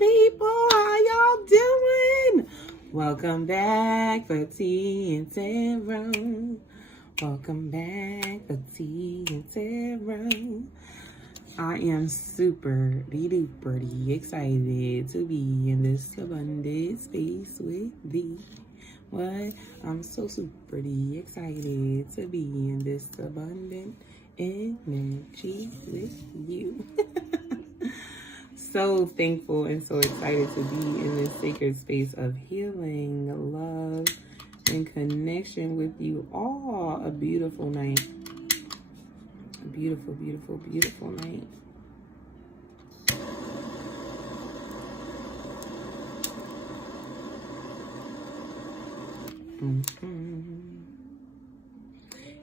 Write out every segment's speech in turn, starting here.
people. How y'all doing? Welcome back for Tea and Tarot. Welcome back for Tea and Tarot. I am super duper excited to be in this abundant space with thee. What? I'm so super excited to be in this abundant energy with you. So thankful and so excited to be in this sacred space of healing, love, and connection with you all. A beautiful night. A beautiful, beautiful, beautiful night.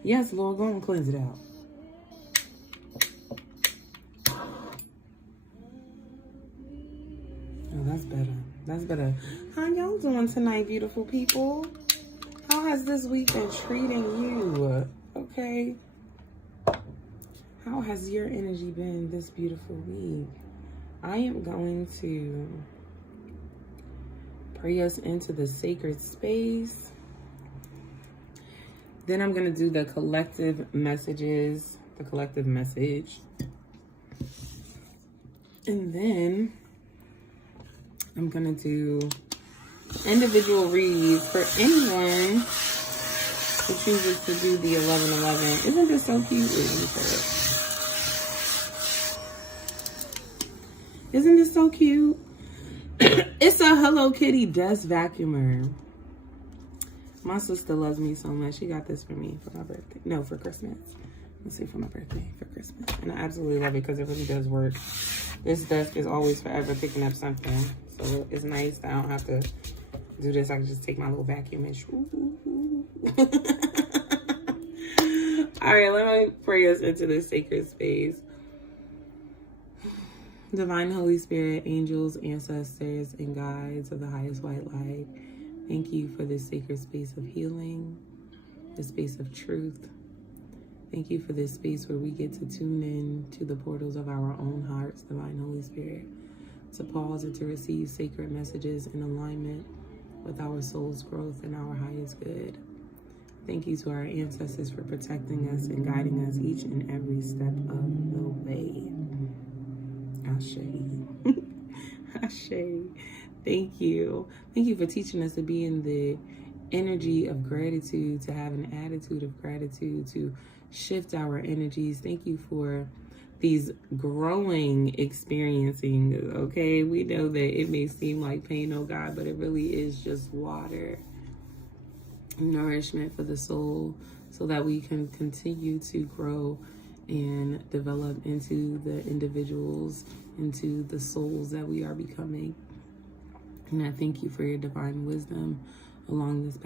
Yes, Lord, go and cleanse it out. Oh, that's better. That's better. How y'all doing tonight, beautiful people? How has this week been treating you? Okay. How has your energy been this beautiful week? I am going to pray us into the sacred space. Then I'm going to do the collective messages, the collective message. And then I'm going to do individual reads for anyone who chooses to do the 1111. Isn't this so cute? Isn't this so cute? It's a Hello Kitty dust vacuumer. My sister loves me so much. She got this for me for my birthday. No, for Christmas. Let's see, for my birthday, for Christmas. And I absolutely love it because it really does work. This desk is always forever picking up something. So it's nice that I don't have to do this. I can just take my little vacuum and All right, let me pray us into this sacred space. Divine Holy Spirit, angels, ancestors, and guides of the highest white light, thank you for this sacred space of healing, this space of truth. Thank you for this space where we get to tune in to the portals of our own hearts, Divine Holy Spirit, to pause and to receive sacred messages in alignment with our soul's growth and our highest good. Thank you to our ancestors for protecting us and guiding us each and every step of the way. Ashe. Ashe. Thank you. Thank you for teaching us to be in the energy of gratitude, to have an attitude of gratitude, to shift our energies. Thank you for these growing experiencing, okay? We know that it may seem like pain, oh God, but it really is just water, nourishment for the soul, so that we can continue to grow and develop into the individuals, into the souls that we are becoming. And I thank you for your divine wisdom along this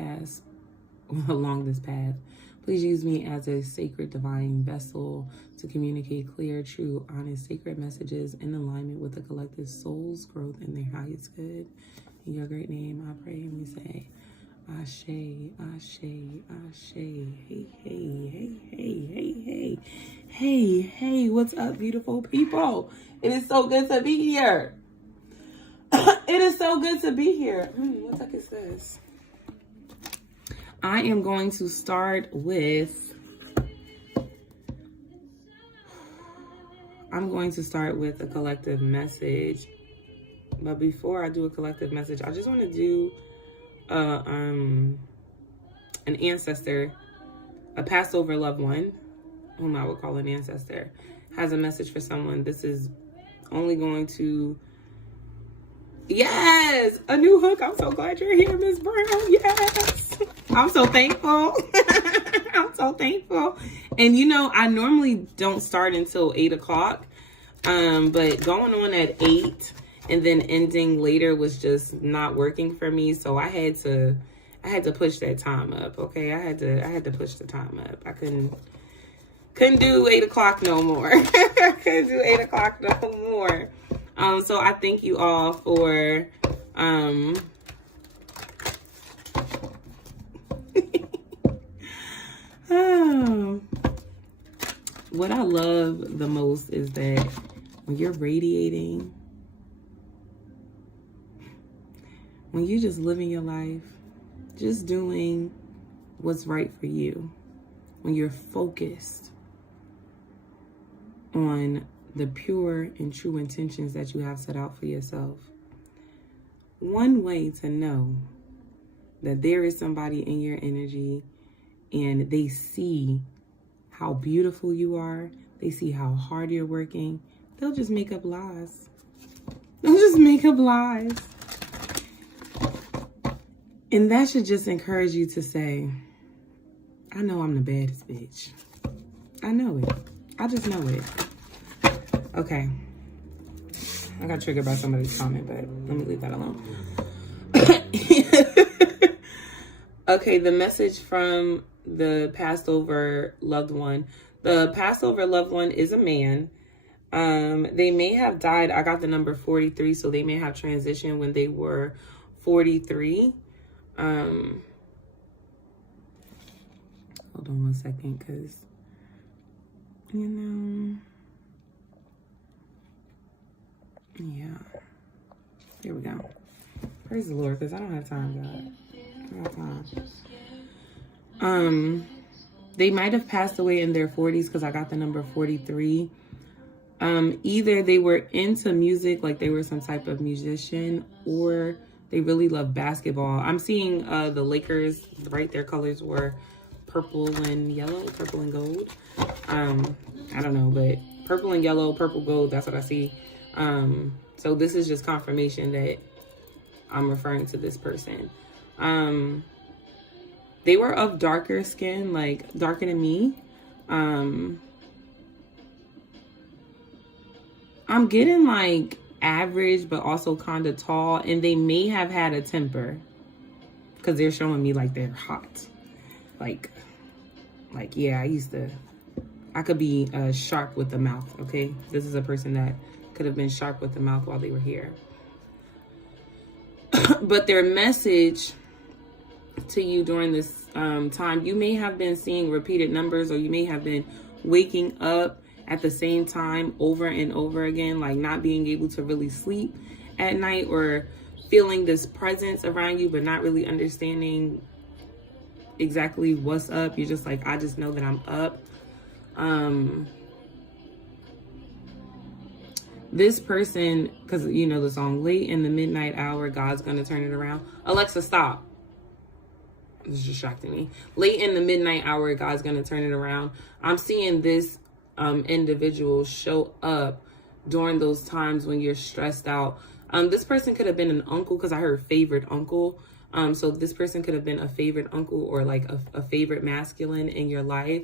path. Please use me as a sacred divine vessel to communicate clear, true, honest, sacred messages in alignment with the collective soul's growth and their highest good. In your great name, I pray and we say, Ashe, Ashe, Ashe. Hey, hey, hey, hey, hey, hey. Hey, hey, what's up, beautiful people? It is so good to be here. It is so good to be here. What the heck is this? I am going to start with, a collective message. But before I do a collective message, I just want to do an ancestor, a Passover loved one, whom I would call an ancestor, has a message for someone. This is only going to, yes, a new hook. I'm so glad you're here, Miss Brown. Yes, I'm so thankful. I'm so thankful. And you know, I normally don't start until 8 o'clock, but going on at 8 and then ending later was just not working for me. So I had to push that time up. Okay, I had to push the time up. I couldn't do 8 o'clock no more. Couldn't do 8 o'clock no more. So I thank you all for what I love the most is that when you're radiating, when you just living your life, just doing what's right for you, when you're focused on the pure and true intentions that you have set out for yourself. One way to know that there is somebody in your energy and they see how beautiful you are, they see how hard you're working, they'll just make up lies. They'll just make up lies. And that should just encourage you to say, I know I'm the baddest bitch. I know it. I just know it. Okay. I got triggered by somebody's comment, but let me leave that alone. Okay, the message from the passed over loved one. The passed over loved one is a man. They may have died. I got the number 43, so they may have transitioned when they were 43. Hold on one second, because, you know, yeah. Here we go. Praise the Lord, because I don't have time, God. I don't have time. They might have passed away in their 40s, because I got the number 43. Either they were into music, like they were some type of musician, or they really love basketball. I'm seeing the Lakers, right? Their colors were purple and yellow, purple and gold. I don't know, but purple and yellow, purple, gold, that's what I see. So this is just confirmation that I'm referring to this person. They were of darker skin, like darker than me. I'm getting like average, but also kind of tall, and they may have had a temper, because they're showing me like they're hot. Like yeah, I could be sharp with the mouth. Okay, this is a person that could have been sharp with the mouth while they were here. But their message to you during this time, you may have been seeing repeated numbers, or you may have been waking up at the same time over and over again, like not being able to really sleep at night, or feeling this presence around you, but not really understanding exactly what's up. You're just like, I just know that I'm up. This person, because you know the song, late in the midnight hour, God's gonna turn it around. Alexa, stop. It's distracting me. Late in the midnight hour, God's gonna turn it around. I'm seeing this individual show up during those times when you're stressed out. This person could have been an uncle, because I heard favorite uncle. So this person could have been a favorite uncle, or like a favorite masculine in your life.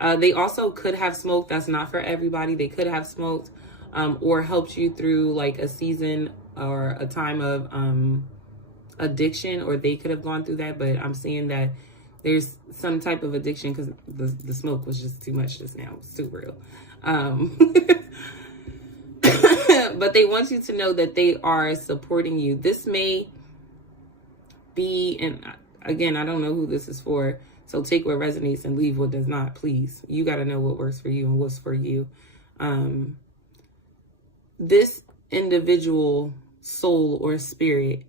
They also could have smoked. That's not for everybody. They could have smoked, or helped you through like a season or a time of addiction, or they could have gone through that. But I'm seeing that there's some type of addiction, because the smoke was just too much just now. It's too real. But they want you to know that they are supporting you. This may be, and again, I don't know who this is for, so take what resonates and leave what does not, please. You got to know what works for you and what's for you. This individual soul or spirit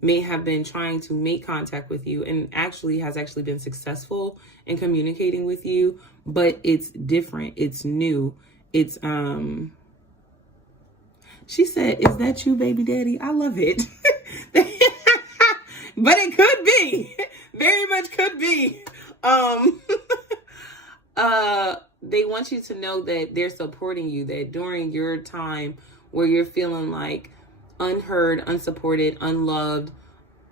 may have been trying to make contact with you, and has actually been successful in communicating with you, but it's different. It's new. It's, she said, is that you, baby daddy? I love it. But it could be. Very much could be. They want you to know that they're supporting you, that during your time where you're feeling like unheard, unsupported, unloved,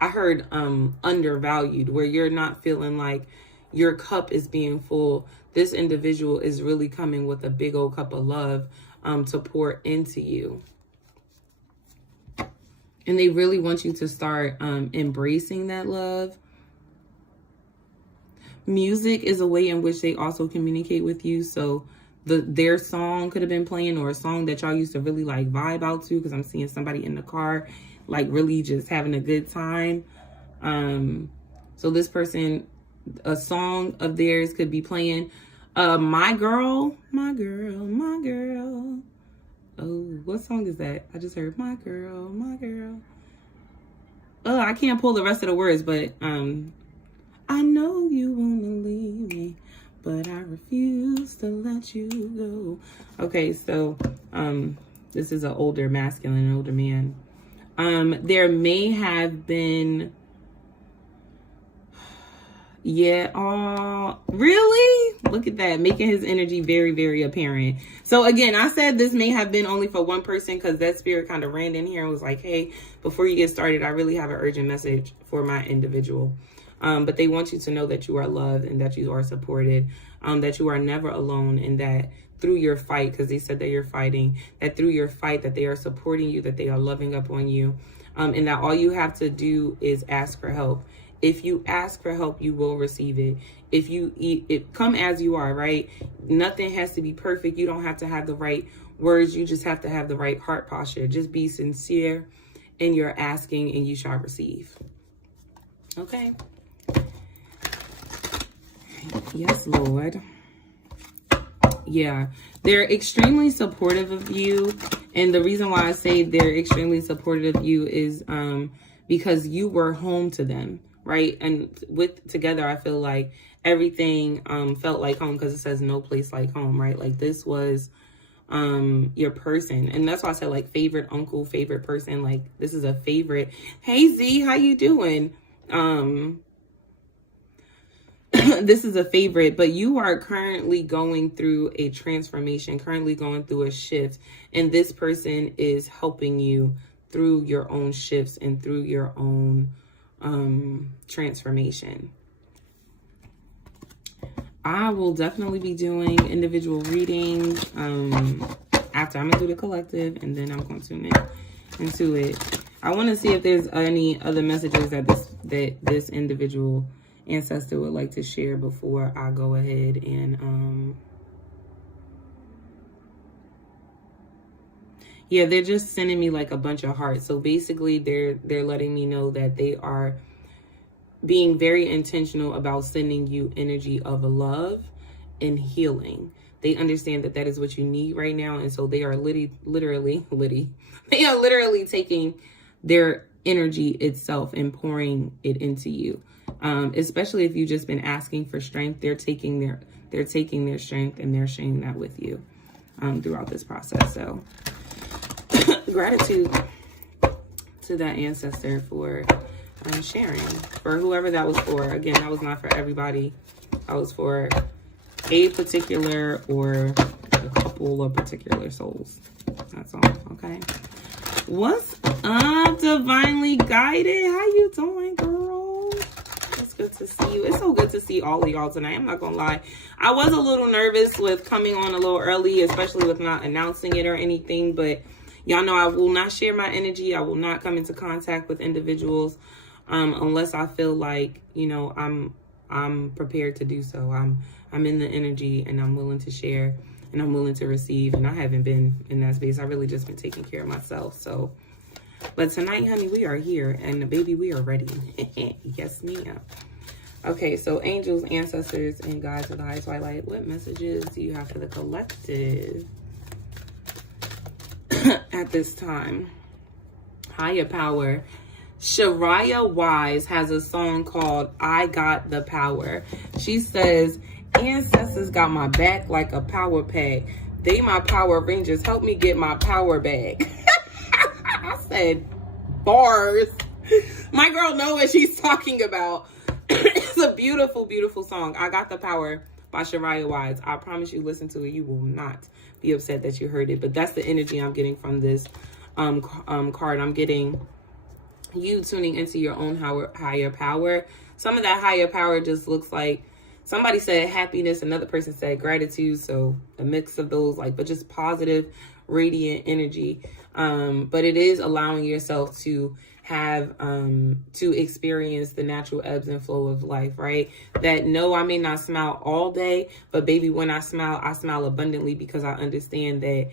I heard undervalued, where you're not feeling like your cup is being full, this individual is really coming with a big old cup of love to pour into you. And they really want you to start embracing that love. Music is a way in which they also communicate with you. So their song could have been playing, or a song that y'all used to really like vibe out to, because I'm seeing somebody in the car like really just having a good time. So this person, a song of theirs could be playing. My girl. Oh, what song is that? I just heard my girl. I can't pull the rest of the words, but I know you wanna leave me, but I refuse to let you go. Okay, so this is an older masculine, an older man. There may have been, really? Look at that, making his energy very, very apparent. So again, I said this may have been only for one person because that spirit kind of ran in here and was like, hey, before you get started, I really have an urgent message for my individual. But they want you to know that you are loved and that you are supported, that you are never alone, and that through your fight, because they said that you're fighting, that through your fight that they are supporting you, that they are loving up on you, and that all you have to do is ask for help. If you ask for help, you will receive it. If you come as you are, right? Nothing has to be perfect. You don't have to have the right words. You just have to have the right heart posture. Just be sincere in your asking and you shall receive. Okay. Yes, Lord. Yeah, they're extremely supportive of you. And the reason why I say they're extremely supportive of you is because you were home to them, right? And together, I feel like everything felt like home because it says no place like home, right? Like this was your person. And that's why I said like favorite uncle, favorite person. Like this is a favorite. Hey, Z, how you doing? This is a favorite, but you are currently going through a transformation, currently going through a shift, and this person is helping you through your own shifts and through your own transformation. I will definitely be doing individual readings after. I'm gonna do the collective, and then I'm going to into it. I want to see if there's any other messages that this individual ancestor would like to share before I go ahead and yeah, they're just sending me like a bunch of hearts. So basically they're letting me know that they are being very intentional about sending you energy of love and healing. They understand that that is what you need right now, and so they are literally taking their energy itself and pouring it into you. Especially if you've just been asking for strength, they're taking their strength and they're sharing that with you throughout this process. So gratitude to that ancestor for sharing. For whoever that was for. Again, that was not for everybody. That was for a particular or a couple of particular souls. That's all. Okay. What's up, divinely guided? How you doing, girl? It's good to see you. It's so good to see all of y'all tonight. I'm not gonna lie. I was a little nervous with coming on a little early, especially with not announcing it or anything, but y'all know I will not share my energy. I will not come into contact with individuals unless I feel like, you know, I'm prepared to do so. I'm in the energy and I'm willing to share and I'm willing to receive, and I haven't been in that space. I really just been taking care of myself. So, but tonight, honey, we are here, and baby, we are ready. Yes, ma'am. Okay, so angels, ancestors, and guides of the high twilight, what messages do you have for the collective at this time? Higher power. Shariah Wise has a song called I Got the Power. She says, ancestors got my back like a power pack. They my Power Rangers. Help me get my power back. I said, bars. My girl know what she's talking about. It's a beautiful, beautiful song. I Got the Power by Shariah Wise. I promise you, listen to it. You will not be upset that you heard it. But that's the energy I'm getting from this card. I'm getting you tuning into your own higher power. Some of that higher power just looks like, somebody said happiness, another person said gratitude. So a mix of those, like, but just positive, radiant energy. But it is allowing yourself to have, to experience the natural ebbs and flow of life, right? That no, I may not smile all day, but baby, when I smile abundantly because I understand that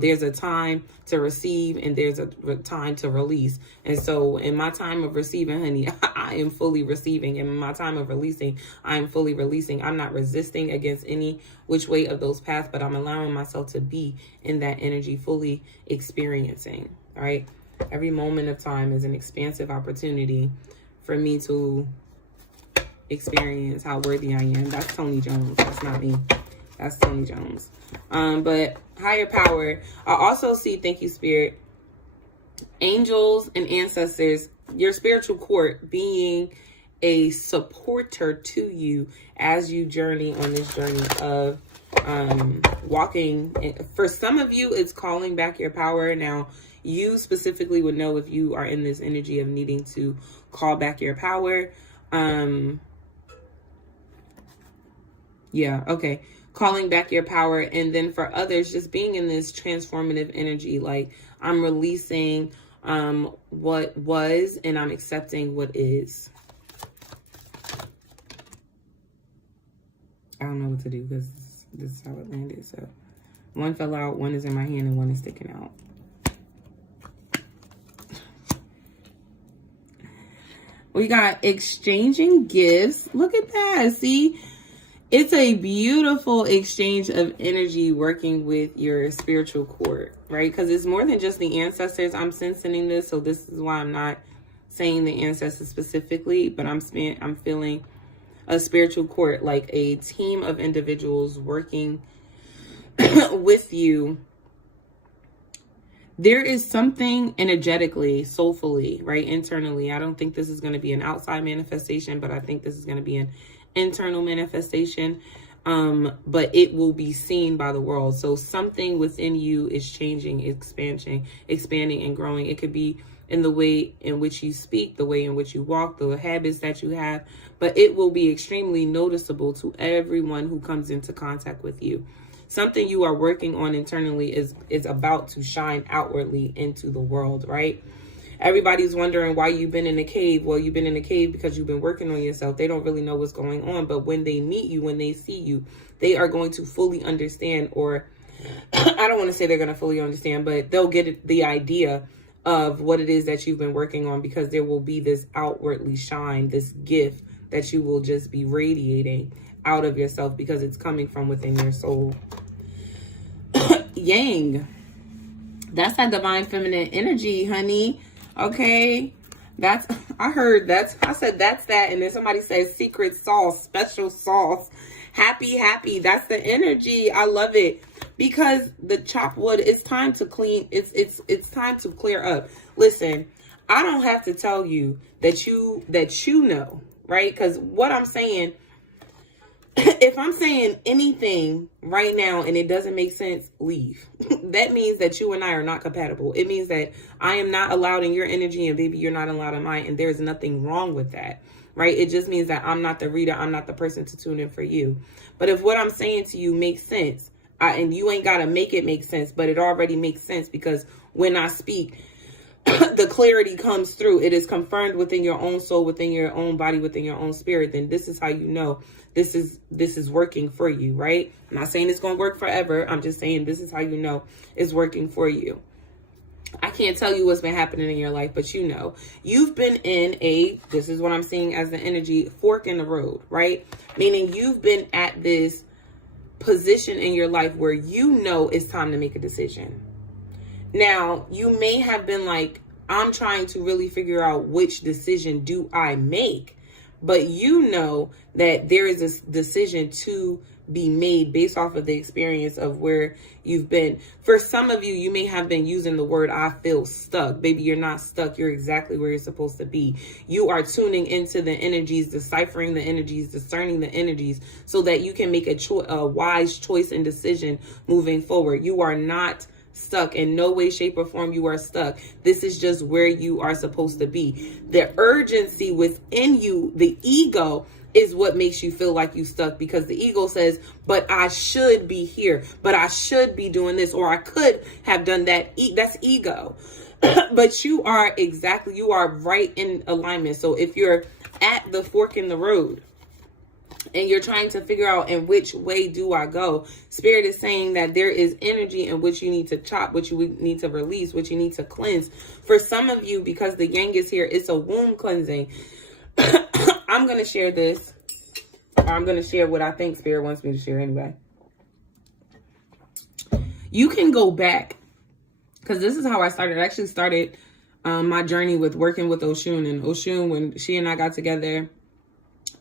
there's a time to receive and there's a time to release. And so in my time of receiving, honey, I am fully receiving. And in my time of releasing, I am fully releasing. I'm not resisting against any which way of those paths, but I'm allowing myself to be in that energy, fully experiencing, all right? Every moment of time is an expansive opportunity for me to experience how worthy I am. That's Tony Jones. That's not me. That's Tony Jones. But higher power. I also see, thank you, Spirit, angels and ancestors, your spiritual court being a supporter to you as you journey on this journey of walking. For some of you, it's calling back your power. Now, you specifically would know if you are in this energy of needing to call back your power. Yeah, okay. Calling back your power. And then for others, just being in this transformative energy, like I'm releasing what was and I'm accepting what is. I don't know what to do because this is how it landed. So one fell out, one is in my hand, and one is sticking out. We got exchanging gifts. Look at that. See? It's a beautiful exchange of energy working with your spiritual court, right? Because it's more than just the ancestors. I'm sensing this, so this is why I'm not saying the ancestors specifically, but I'm feeling a spiritual court, like a team of individuals working with you. There is something energetically, soulfully, right, internally. I don't think this is going to be an outside manifestation, but I think this is going to be an internal manifestation, but it will be seen by the world. So something within you is changing, expanding and growing. It could be in the way in which you speak, the way in which you walk, the habits that you have, but it will be extremely noticeable to everyone who comes into contact with you. Something you are working on internally is about to shine outwardly into the world, right? Everybody's wondering why you've been in a cave. Well, you've been in a cave because you've been working on yourself. They don't really know what's going on. But when they meet you, when they see you, they are going to fully understand, or I don't want to say they're going to fully understand, but they'll get the idea of what it is that you've been working on, because there will be this outwardly shine, this gift that you will just be radiating out of yourself because it's coming from within your soul. Yang. That's that divine feminine energy, honey. Okay, I said that's that, and then somebody says secret sauce, special sauce, happy. That's the energy. I love it, because the chopped wood, it's time to clean. It's time to clear up. Listen, I don't have to tell you that you know, right? Because what I'm saying, if I'm saying anything right now and it doesn't make sense, leave. That means that you and I are not compatible. It means that I am not allowed in your energy, and baby, you're not allowed in mine, and there's nothing wrong with that, right? It just means that I'm not the reader. I'm not the person to tune in for you. But if what I'm saying to you makes sense, and you ain't got to make it make sense, but it already makes sense, because when I speak, the clarity comes through. It is confirmed within your own soul, within your own body, within your own spirit. Then this is how you know this is working for you, right? I'm not saying it's going to work forever. I'm just saying this is how you know it's working for you. I can't tell you what's been happening in your life, but you know, you've been in this is what I'm seeing as the energy, fork in the road, right? Meaning you've been at this position in your life where you know it's time to make a decision. Now, you may have been like, I'm trying to really figure out which decision do I make, but you know that there is a decision to be made based off of the experience of where you've been. For some of you, you may have been using the word, I feel stuck. Baby, you're not stuck. You're exactly where you're supposed to be. You are tuning into the energies, deciphering the energies, discerning the energies, so that you can make a wise choice and decision moving forward. You are not stuck. In no way, shape, or form you are stuck. This is just where you are supposed to be. The urgency within you, the ego, is what makes you feel like you stuck, because the ego says, but I should be here, but I should be doing this, or I could have done that. That's ego. But you are right in alignment. So if you're at the fork in the road and you're trying to figure out in which way do I go, Spirit is saying that there is energy in which you need to chop, which you need to release, which you need to cleanse. For some of you, because the yang is here, it's a womb cleansing. I'm going to share this. I'm going to share what I think Spirit wants me to share anyway. You can go back, because this is how I started. I actually started my journey with working with Oshun. And Oshun, when she and I got together,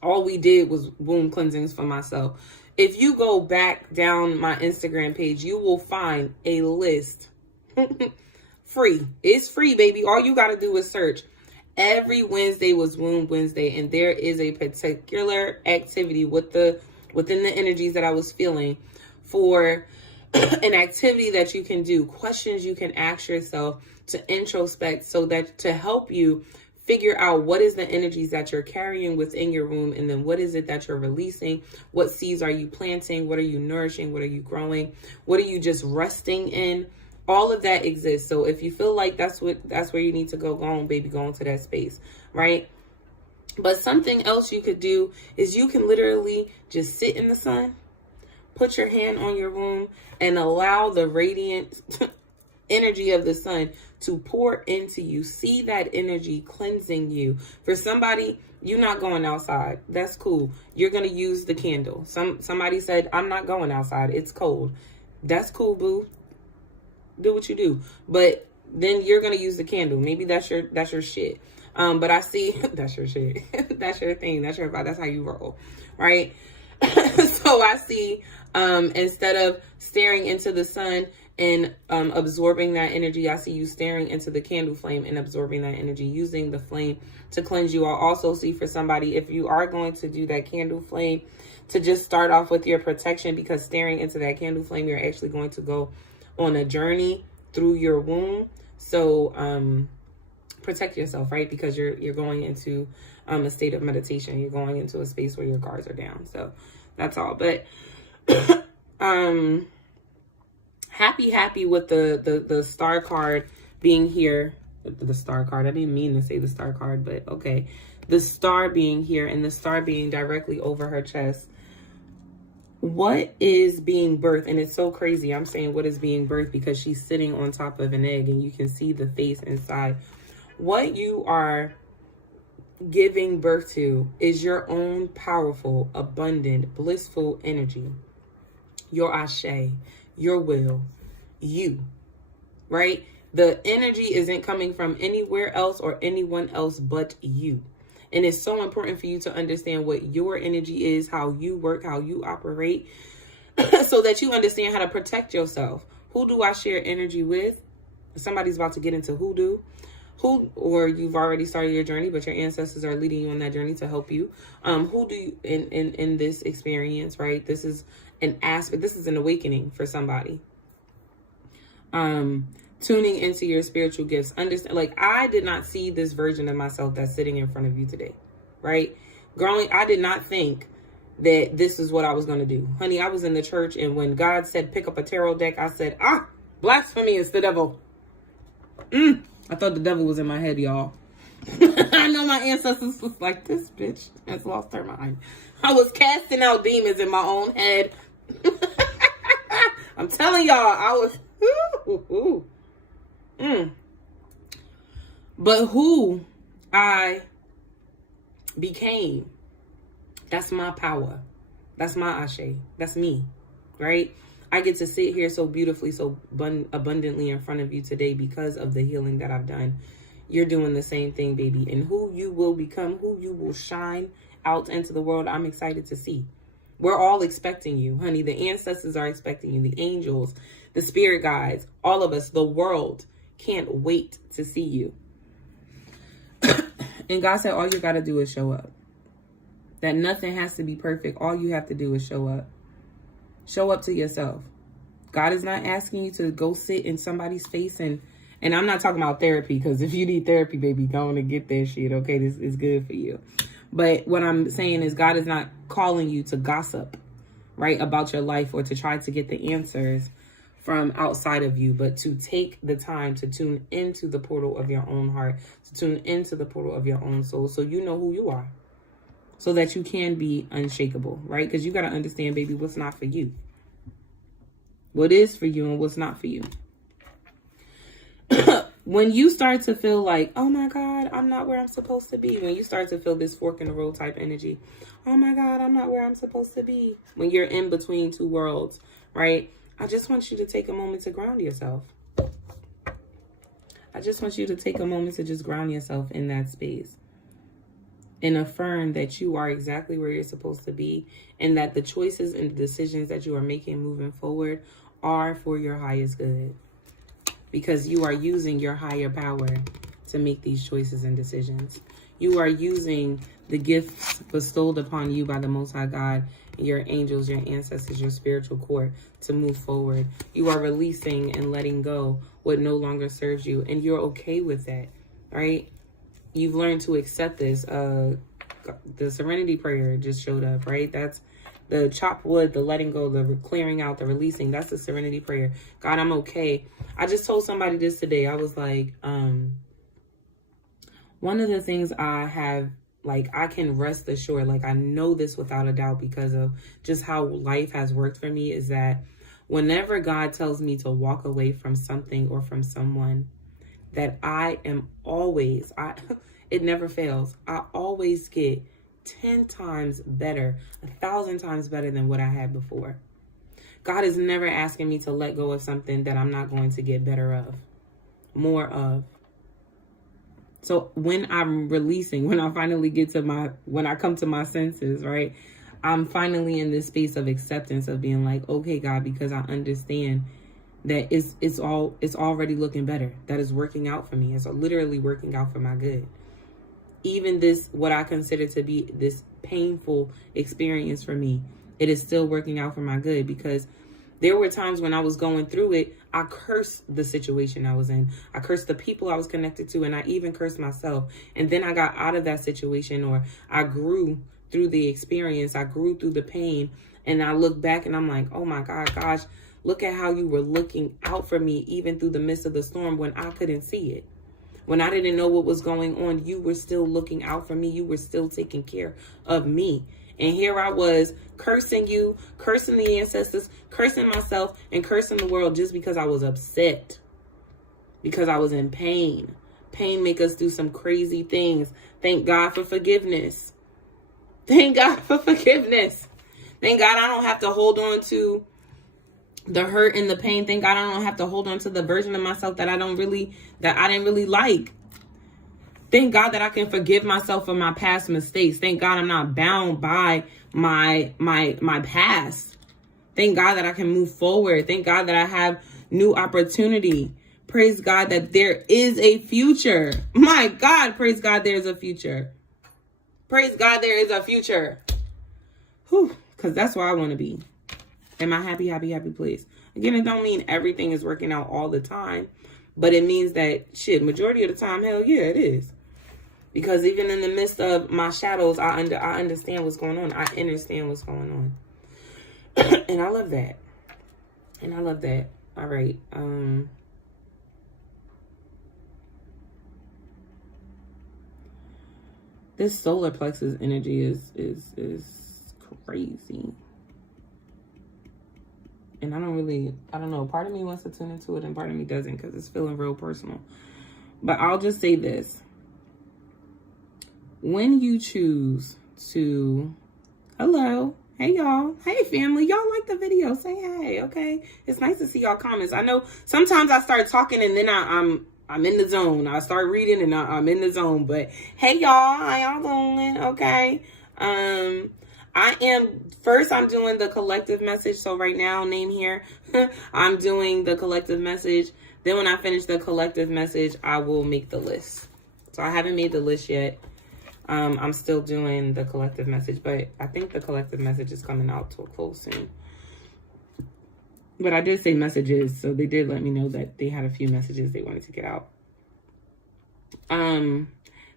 all we did was womb cleansings for myself. If you go back down my Instagram page, you will find a list. Free. It's free, baby. All you got to do is search. Every Wednesday was Womb Wednesday, and there is a particular activity within the energies that I was feeling for an activity that you can do, questions you can ask yourself to introspect, so that to help you figure out what is the energies that you're carrying within your womb, and then what is it that you're releasing, what seeds are you planting, what are you nourishing, what are you growing, what are you just resting in. All of that exists. So if you feel like that's where you need to go on, baby, go into that space, right? But something else you could do is you can literally just sit in the sun, put your hand on your womb, and allow the radiant energy of the sun to pour into you. See that energy cleansing you. For somebody, you're not going outside. That's cool. You're going to use the candle. Somebody said, I'm not going outside. It's cold. That's cool, boo. Do what you do. But then you're going to use the candle. Maybe that's your shit. But I see that's your shit. That's your thing. That's your vibe. That's how you roll. Right? So I see, instead of staring into the sun and absorbing that energy, I see you staring into the candle flame and absorbing that energy, using the flame to cleanse you. I'll also see for somebody, if you are going to do that candle flame, to just start off with your protection, because staring into that candle flame, you're actually going to go on a journey through your womb. So protect yourself, right? Because you're going into a state of meditation. You're going into a space where your guards are down. So that's all. But happy with the star card being here. The star card. I didn't mean to say the star card, but okay. The star being here and the star being directly over her chest. What is being birthed? And it's so crazy. I'm saying what is being birthed because she's sitting on top of an egg and you can see the face inside. What you are giving birth to is your own powerful, abundant, blissful energy. Your ashe, your will, you, right? The energy isn't coming from anywhere else or anyone else but you. And it's so important for you to understand what your energy is, how you work, how you operate, so that you understand how to protect yourself. Who do I share energy with? Somebody's about to get into hoodoo. Or you've already started your journey, but your ancestors are leading you on that journey to help you. Who do you, in this experience, right? This is an aspect, this is an awakening for somebody. Tuning into your spiritual gifts. Understand, like, I did not see this version of myself that's sitting in front of you today, right? Growing, I did not think that this is what I was going to do. Honey, I was in the church, and when God said, pick up a tarot deck, I said, blasphemy is the devil. I thought the devil was in my head, y'all. I know my ancestors was like, this bitch has lost her mind. I was casting out demons in my own head. I'm telling y'all, I was... But who I became, that's my power. That's my ashe. That's me, right? I get to sit here so beautifully, so abundantly in front of you today because of the healing that I've done. You're doing the same thing, baby. And who you will become, who you will shine out into the world, I'm excited to see. We're all expecting you, honey. The ancestors are expecting you. The angels, the spirit guides, all of us, the world can't wait to see you. And God said all you got to do is show up. That nothing has to be perfect. All you have to do is show up. Show up to yourself. God is not asking you to go sit in somebody's face and I'm not talking about therapy, because if you need therapy, baby, go on and get that shit, okay? This is good for you. But what I'm saying is God is not calling you to gossip, right, about your life or to try to get the answers from outside of you, but to take the time to tune into the portal of your own heart, to tune into the portal of your own soul, so you know who you are, so that you can be unshakable, right? Because you got to understand, baby, what's not for you, what is for you and what's not for you. When you start to feel like, oh my God, I'm not where I'm supposed to be. When you start to feel this fork in the road type energy, oh my God, I'm not where I'm supposed to be. When you're in between two worlds, right? I just want you to take a moment to ground yourself. I just want you to take a moment to just ground yourself in that space and affirm that you are exactly where you're supposed to be, and that the choices and the decisions that you are making moving forward are for your highest good, because you are using your higher power to make these choices and decisions. You are using the gifts bestowed upon you by the Most High God, your angels, your ancestors, your spiritual core to move forward. You are releasing and letting go what no longer serves you, and you're okay with that, right? You've learned to accept this. The serenity prayer just showed up, right? That's the chop wood, the letting go, the clearing out, the releasing. That's the serenity prayer. God, I'm okay. I just told somebody this today. I was like, one of the things I have, like, I can rest assured, like, I know this without a doubt because of just how life has worked for me, is that whenever God tells me to walk away from something or from someone, that I am always, it never fails. I always get 10 times better, 1,000 times better than what I had before. God is never asking me to let go of something that I'm not going to get better of, more of. So when I'm releasing, when I finally get to when I come to my senses, right, I'm finally in this space of acceptance of being like, okay, God, because I understand that it's already looking better. That is working out for me. It's literally working out for my good. Even this, what I consider to be this painful experience for me, it is still working out for my good, because there were times when I was going through it, I cursed the situation I was in. I cursed the people I was connected to, and I even cursed myself. And then I got out of that situation, or I grew through the experience. I grew through the pain, and I look back and I'm like, oh my God, gosh, look at how you were looking out for me even through the midst of the storm when I couldn't see it. When I didn't know what was going on, you were still looking out for me. You were still taking care of me. And here I was cursing you, cursing the ancestors, cursing myself, and cursing the world just because I was upset, because I was in pain. Pain make us do some crazy things. Thank God for forgiveness. Thank God for forgiveness. Thank God I don't have to hold on to the hurt and the pain. Thank God I don't have to hold on to the version of myself that I didn't really like. Thank God that I can forgive myself for my past mistakes. Thank God I'm not bound by my past. Thank God that I can move forward. Thank God that I have new opportunity. Praise God that there is a future. My God, praise God there is a future. Praise God there is a future. Whew, because that's where I want to be. In my happy, happy, happy place. Again, it don't mean everything is working out all the time, but it means that, majority of the time, hell yeah, it is. Because even in the midst of my shadows, I understand what's going on. I understand what's going on. And I love that. And I love that. All right. This solar plexus energy is crazy. And I don't know. Part of me wants to tune into it and part of me doesn't, because it's feeling real personal. But I'll just say this. When you choose to, hello, hey y'all, hey family, y'all like the video, say hey, okay? It's nice to see y'all comments. I know sometimes I start talking and then I'm in the zone. I start reading and I'm in the zone. But hey y'all, how y'all doing? Okay. I'm doing the collective message. So right now, name here, I'm doing the collective message. Then when I finish the collective message, I will make the list. So I haven't made the list yet. I'm still doing the collective message, but I think the collective message is coming out to a close soon. But I did say messages, so they did let me know that they had a few messages they wanted to get out.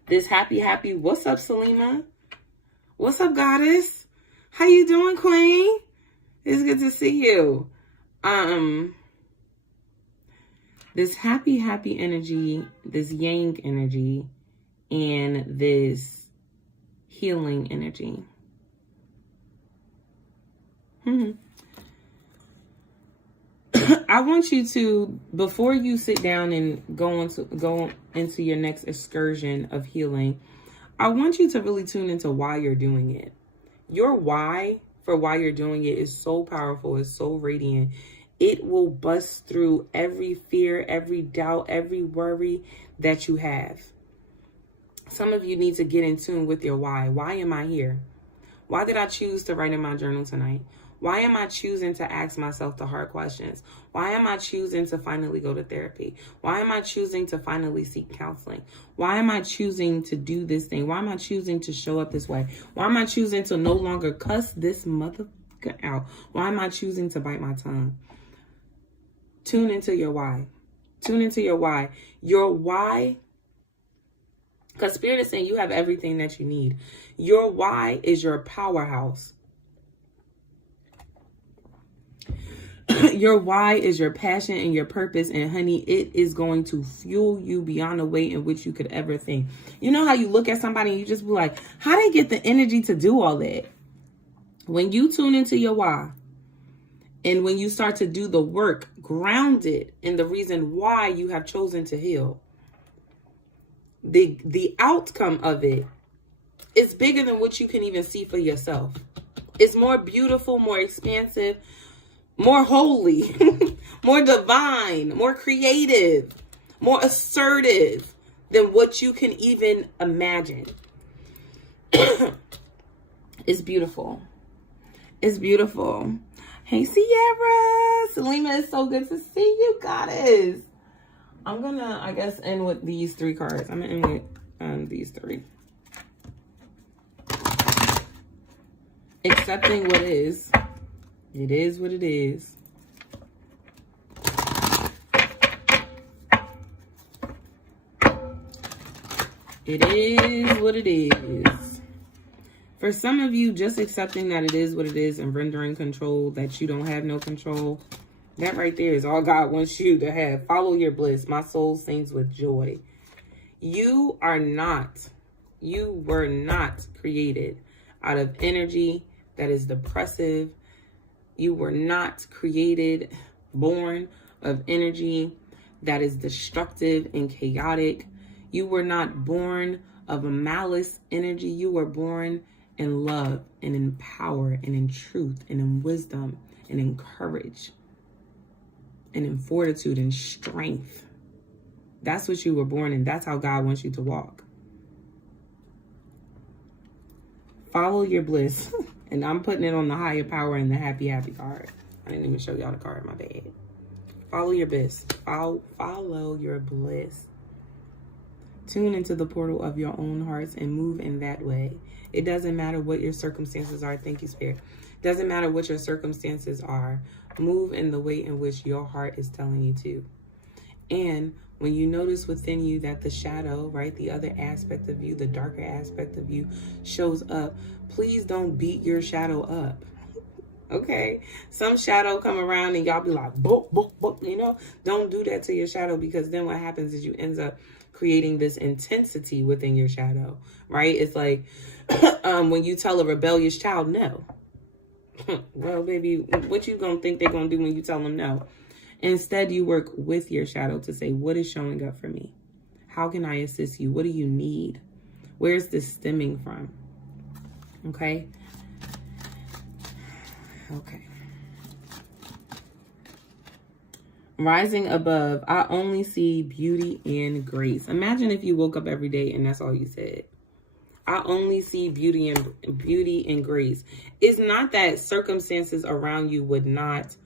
This happy, what's up, Salima? What's up, goddess? How you doing, queen? It's good to see you. This happy energy, this yang energy, and this healing energy. I want you to, before you sit down and go into your next excursion of healing, I want you to really tune into why you're doing it. Your why for why you're doing it is so powerful, it's so radiant. it will bust through every fear, every doubt, every worry that you have. Some of you need to get in tune with your why. Why am I here? Why did I choose to write in my journal tonight? Why am I choosing to ask myself the hard questions? Why am I choosing to finally go to therapy? Why am I choosing to finally seek counseling? Why am I choosing to do this thing? Why am I choosing to show up this way? Why am I choosing to no longer cuss this motherfucker out? Why am I choosing to bite my tongue? Tune into your why. Tune into your why. Your why, because Spirit is saying you have everything that you need. Your why is your powerhouse. Your why is your passion and your purpose. And honey, it is going to fuel you beyond the way in which you could ever think. You know how you look at somebody and you just be like, how they get the energy to do all that? When you tune into your why, and when you start to do the work grounded in the reason why you have chosen to heal, the outcome of it is bigger than what you can even see for yourself. It's more beautiful, more expansive, more holy, more divine, more creative, more assertive than what you can even imagine. It's beautiful. It's beautiful. Hey, Sierra. Selima, it's so good to see you, goddess. I'm gonna, I guess, end with these 3 cards. I'm gonna end with these 3. Accepting what is. It is what it is. It is what it is. For some of you, just accepting that it is what it is and rendering control, that you don't have no control, that right there is all God wants you to have. Follow your bliss. My soul sings with joy. You were not created out of energy that is depressive. You were not created, born of energy that is destructive and chaotic. You were not born of a malice energy. You were born in love and in power and in truth and in wisdom and in courage and in fortitude and strength. That's what you were born in. That's how God wants you to walk. Follow your bliss. And I'm putting it on the higher power and the happy, happy card. I didn't even show y'all the card, my bad. Follow your bliss. Follow your bliss. Tune into the portal of your own hearts and move in that way. It doesn't matter what your circumstances are. Thank you, Spirit. It doesn't matter what your circumstances are. Move in the way in which your heart is telling you to. And when you notice within you that the shadow, right, the other aspect of you, the darker aspect of you shows up, please don't beat your shadow up. Okay? Some shadow come around and y'all be like, boop, boop, boop, you know? Don't do that to your shadow, because then what happens is you end up creating this intensity within your shadow, right? It's like when you tell a rebellious child no. Well, baby, what you gonna think they're gonna do when you tell them no? Instead, you work with your shadow to say, what is showing up for me? How can I assist you? What do you need? Where's this stemming from? Okay? Okay. Rising above, I only see beauty and grace. Imagine if you woke up every day and that's all you said. I only see beauty and grace. It's not that circumstances around you would not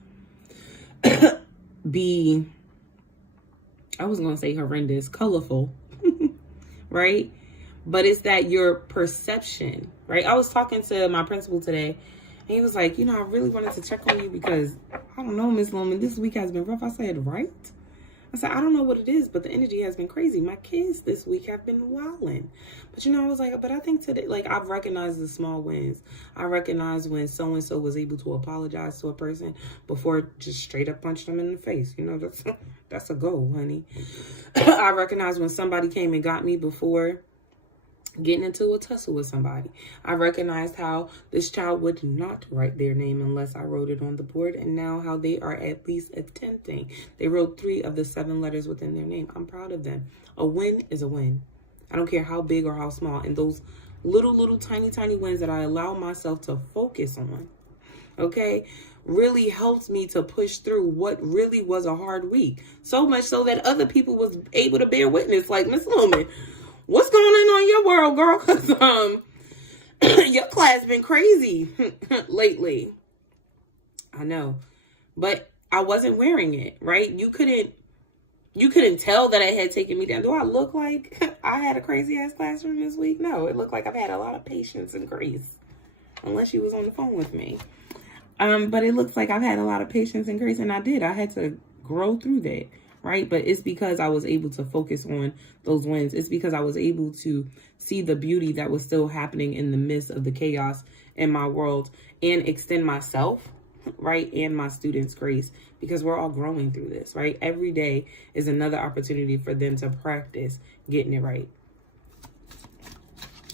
be, I was going to say horrendous, colorful, right? But it's that your perception, right? I was talking to my principal today, and he was like, you know, I really wanted to check on you because, I don't know, Miss Loman, this week has been rough. I said, right? I said, I don't know what it is, but the energy has been crazy. My kids this week have been wilding. But, you know, I was like, but I think today, like, I've recognized the small wins. I recognize when so-and-so was able to apologize to a person before just straight up punch them in the face. You know, that's a goal, honey. I recognize when somebody came and got me before getting into a tussle with somebody. I recognized how this child would not write their name unless I wrote it on the board, and now how they are at least attempting. They wrote 3 of the 7 letters within their name. I'm proud of them. A win is a win. I don't care how big or how small. And those little tiny wins that I allow myself to focus on, okay, really helped me to push through what really was a hard week. So much so that other people was able to bear witness. Like, Miss Lumen, what's going on your world, girl? Because your class been crazy lately. I know. But I wasn't wearing it, right? You couldn't tell that it had taken me down. Do I look like I had a crazy ass classroom this week? No, it looked like I've had a lot of patience and grace. Unless you was on the phone with me. But it looks like I've had a lot of patience and grace, and I did. I had to grow through that, right? But it's because I was able to focus on those wins. It's because I was able to see the beauty that was still happening in the midst of the chaos in my world and extend myself, right, and my students grace, because we're all growing through this, right? Every day is another opportunity for them to practice getting it right.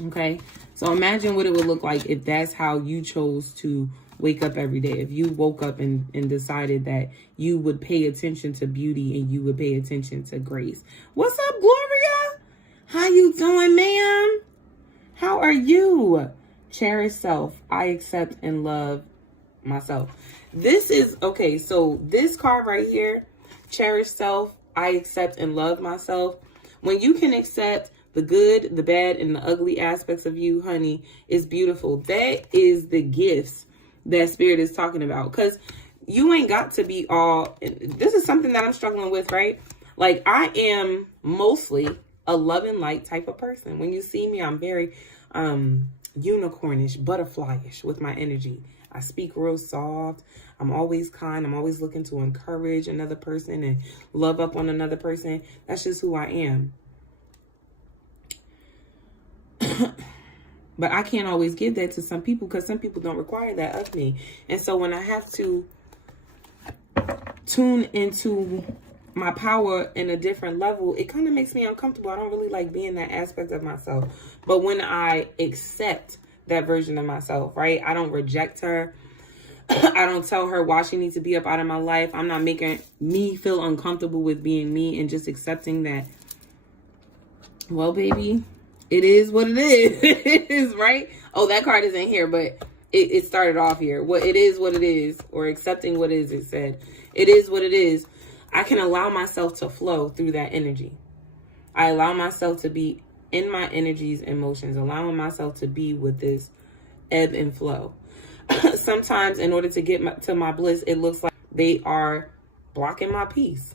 Okay, so imagine what it would look like if that's how you chose to wake up every day. If you woke up and decided that you would pay attention to beauty and you would pay attention to grace. What's up, Gloria? How you doing, ma'am? How are you? Cherish self. I accept and love myself. This is, okay, so this card right here, cherish self. I accept and love myself. When you can accept the good, the bad, and the ugly aspects of you, honey, is beautiful. That is the gifts that Spirit is talking about. Because you ain't got to be all... This is something that I'm struggling with, right? Like, I am mostly a love and light type of person. When you see me, I'm very unicornish, butterflyish with my energy. I speak real soft. I'm always kind. I'm always looking to encourage another person and love up on another person. That's just who I am. But I can't always give that to some people because some people don't require that of me. And so when I have to tune into my power in a different level, it kind of makes me uncomfortable. I don't really like being that aspect of myself. But when I accept that version of myself, right? I don't reject her. I don't tell her why she needs to be up out of my life. I'm not making me feel uncomfortable with being me and just accepting that, well, baby, it is what it is, right? Oh, that card isn't here, but it started off here. Well, it is what it is, or accepting what it is, it said. It is what it is. I can allow myself to flow through that energy. I allow myself to be in my energies, emotions, allowing myself to be with this ebb and flow. Sometimes in order to get to my bliss, it looks like they are blocking my peace.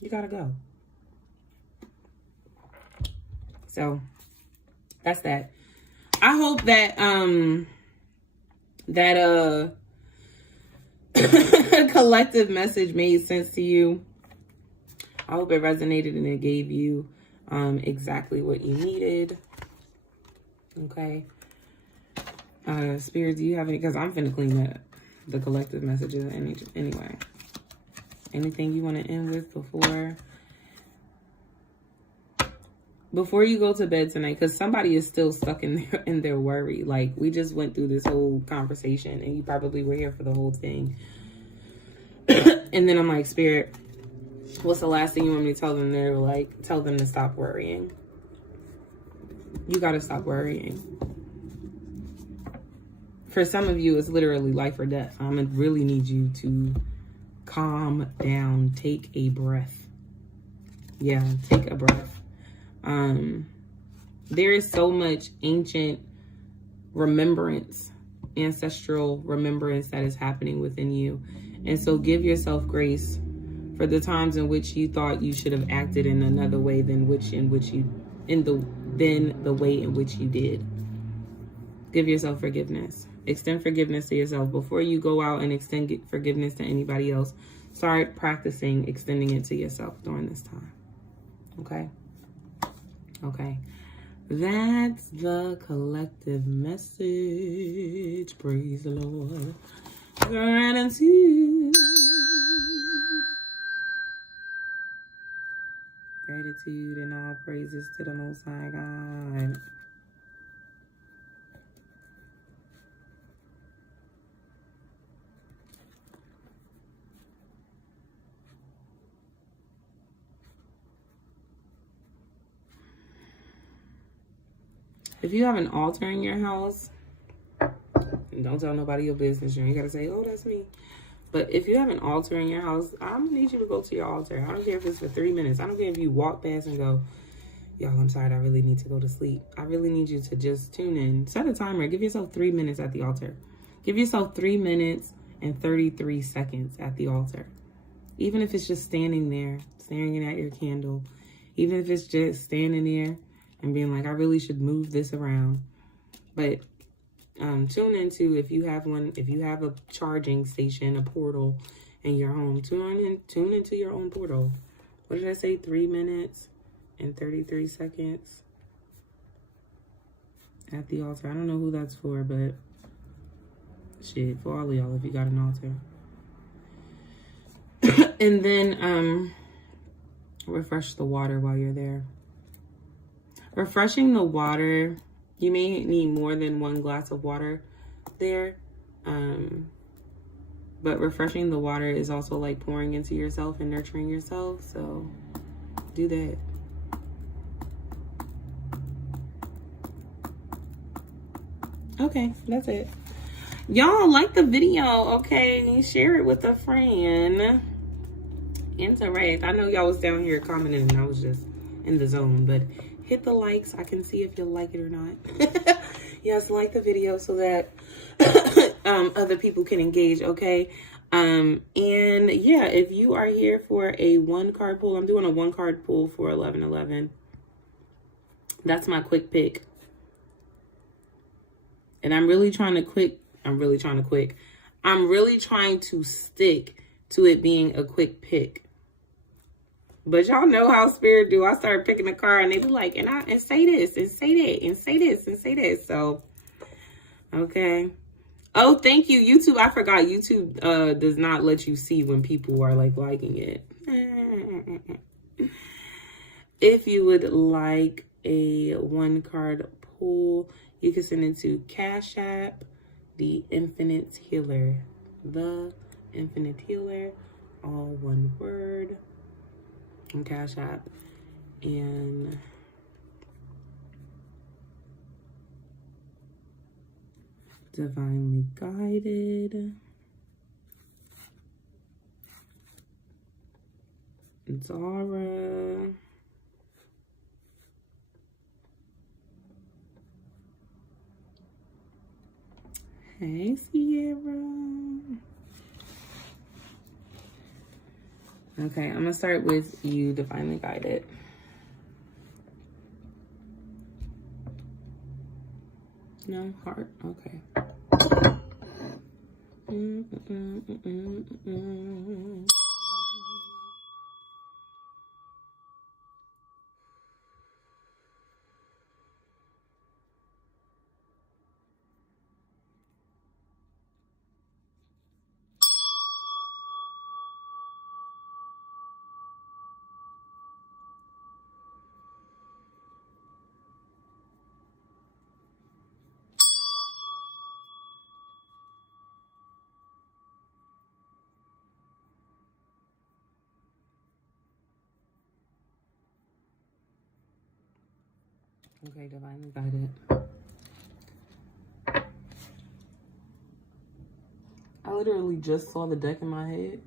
You gotta go. So that's that. I hope that collective message made sense to you. I hope it resonated and it gave you exactly what you needed. Okay. Spirit, do you have any? Because I'm finna clean up the collective messages anyway. Anything you want to end with before you go to bed tonight? Because somebody is still stuck in their worry. Like, we just went through this whole conversation and you probably were here for the whole thing. And then I'm like, Spirit, what's the last thing you want me to tell them? They're like, tell them to stop worrying. You got to stop worrying. For some of you, it's literally life or death. I'm going to really need you to calm down. Take a breath. Yeah, take a breath. There is so much ancient remembrance, ancestral remembrance that is happening within you. And so give yourself grace for the times in which you thought you should have acted in another way than the way in which you did. Give yourself forgiveness. Extend forgiveness to yourself. Before you go out and extend forgiveness to anybody else, start practicing extending it to yourself during this time. Okay? Okay. That's the collective message. Praise the Lord. Gratitude. Gratitude and all praises to the Most High God. If you have an altar in your house, Don't tell nobody your business. You ain't got to say, oh, that's me. But if you have an altar in your house, I'm going to need you to go to your altar. I don't care if it's for 3 minutes. I don't care if you walk past and go, y'all, I'm tired. I really need to go to sleep. I really need you to just tune in. Set a timer. Give yourself 3 minutes at the altar. Give yourself 3 minutes and 33 seconds at the altar. Even if it's just standing there, staring at your candle. Even if it's just standing there and being like, I really should move this around. But tune into, if you have one, if you have a charging station, a portal in your home, tune into your own portal. What did I say? 3 minutes and 33 seconds at the altar. I don't know who that's for, but shit, for all of y'all if you got an altar. And then refresh the water while you're there. Refreshing the water, you may need more than 1 glass of water there. But refreshing the water is also like pouring into yourself and nurturing yourself. So do that. Okay, that's it. Y'all like the video, okay? Share it with a friend. Interact. I know y'all was down here commenting and I was just in the zone, but hit the likes. I can see if you'll like it or not. Yes, like the video so that other people can engage, okay? And yeah, if you are here for a 1-card pull, I'm doing a 1-card pull for 11/11. That's my quick pick. And I'm really trying to stick to it being a quick pick. But y'all know how spirit do. I started picking a card and they be like, and say this and say that and say this and say that. So, okay. Oh, thank you, YouTube. I forgot YouTube does not let you see when people are like liking it. If you would like a 1-card pull, you can send it to Cash App, The Infinite Healer. The Infinite Healer, all one word, on Cash App. And Divinely Guided, Dara, hey Sierra. Okay, I'm gonna start with you, Divinely Guided. No heart. Okay. Okay, Divinely Guided. I literally just saw the deck in my head.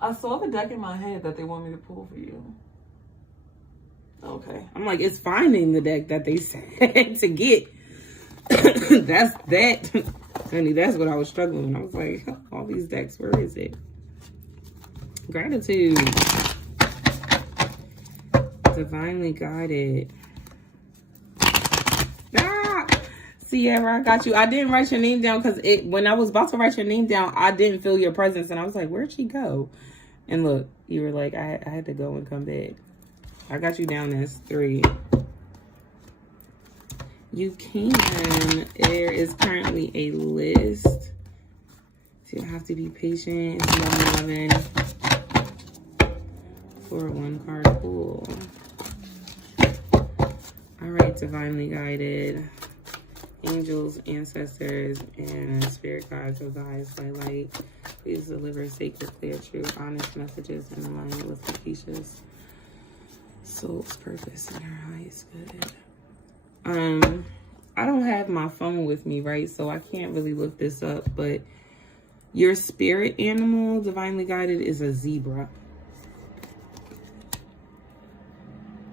I saw the deck in my head that they want me to pull for you. Okay. I'm like, it's finding the deck that they said to get. That's that. Honey, that's what I was struggling with. I was like, all these decks, where is it? Gratitude. Divinely Guided. Ah! Sierra, I got you. I didn't write your name down because when I was about to write your name down, I didn't feel your presence. And I was like, where'd she go? And look, you were like, I had to go and come back. I got you down as 3. You can. There is currently a list. So you have to be patient. It's 11/11 for a 1-card pull. All right, Divinely Guided. Angels, ancestors, and spirit guides of the highest light. Please deliver sacred, clear, true, honest messages in alignment with Lakeisha's soul's purpose and her highest good. I don't have my phone with me, right? So I can't really look this up, but your spirit animal, divinely guided, is a zebra.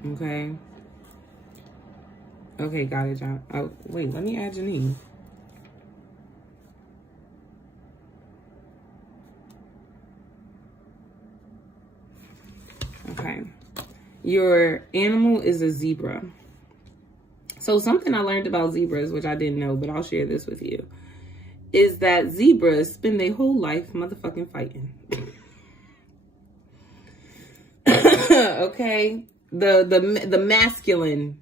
Okay. Okay, got it, John. Oh, wait, let me add Janine. Okay. Your animal is a zebra. So something I learned about zebras, which I didn't know, but I'll share this with you, is that zebras spend their whole life motherfucking fighting. Okay? The masculine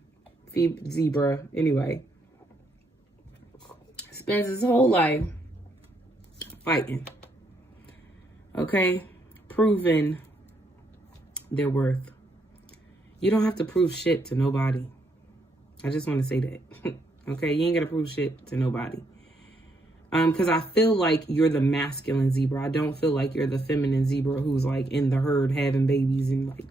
zebra, anyway, spends his whole life fighting. Okay? Proving their worth. You don't have to prove shit to nobody. I just want to say that. Okay? You ain't got to prove shit to nobody. Because I feel like you're the masculine zebra. I don't feel like you're the feminine zebra who's like in the herd having babies and like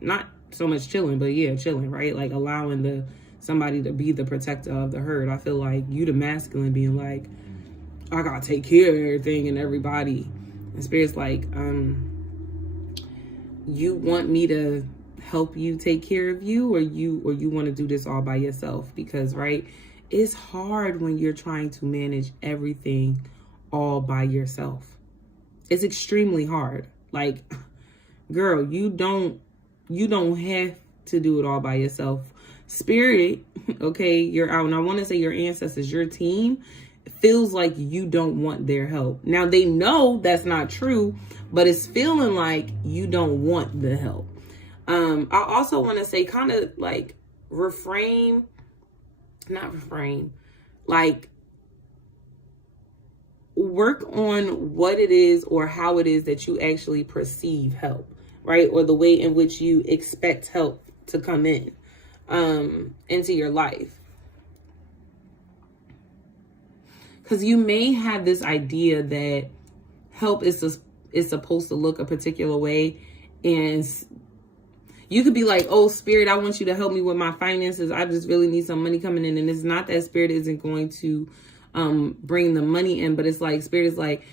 not so much chilling, but yeah, chilling, right? Like allowing somebody to be the protector of the herd. I feel like you the masculine being like, I gotta take care of everything and everybody. And Spirit's like, you want me to help you take care of you, or you want to do this all by yourself? Because, right, it's hard when you're trying to manage everything all by yourself. It's extremely hard. Like, girl, you don't have to do it all by yourself. Spirit, okay, and I want to say your ancestors, your team, feels like you don't want their help. Now, they know that's not true, but it's feeling like you don't want the help. I also want to say kind of like like work on what it is or how it is that you actually perceive help, right? Or the way in which you expect help to come in into your life. Because you may have this idea that help is supposed to look a particular way, and you could be like, oh, Spirit, I want you to help me with my finances. I just really need some money coming in. And it's not that Spirit isn't going to bring the money in, but it's like Spirit is like,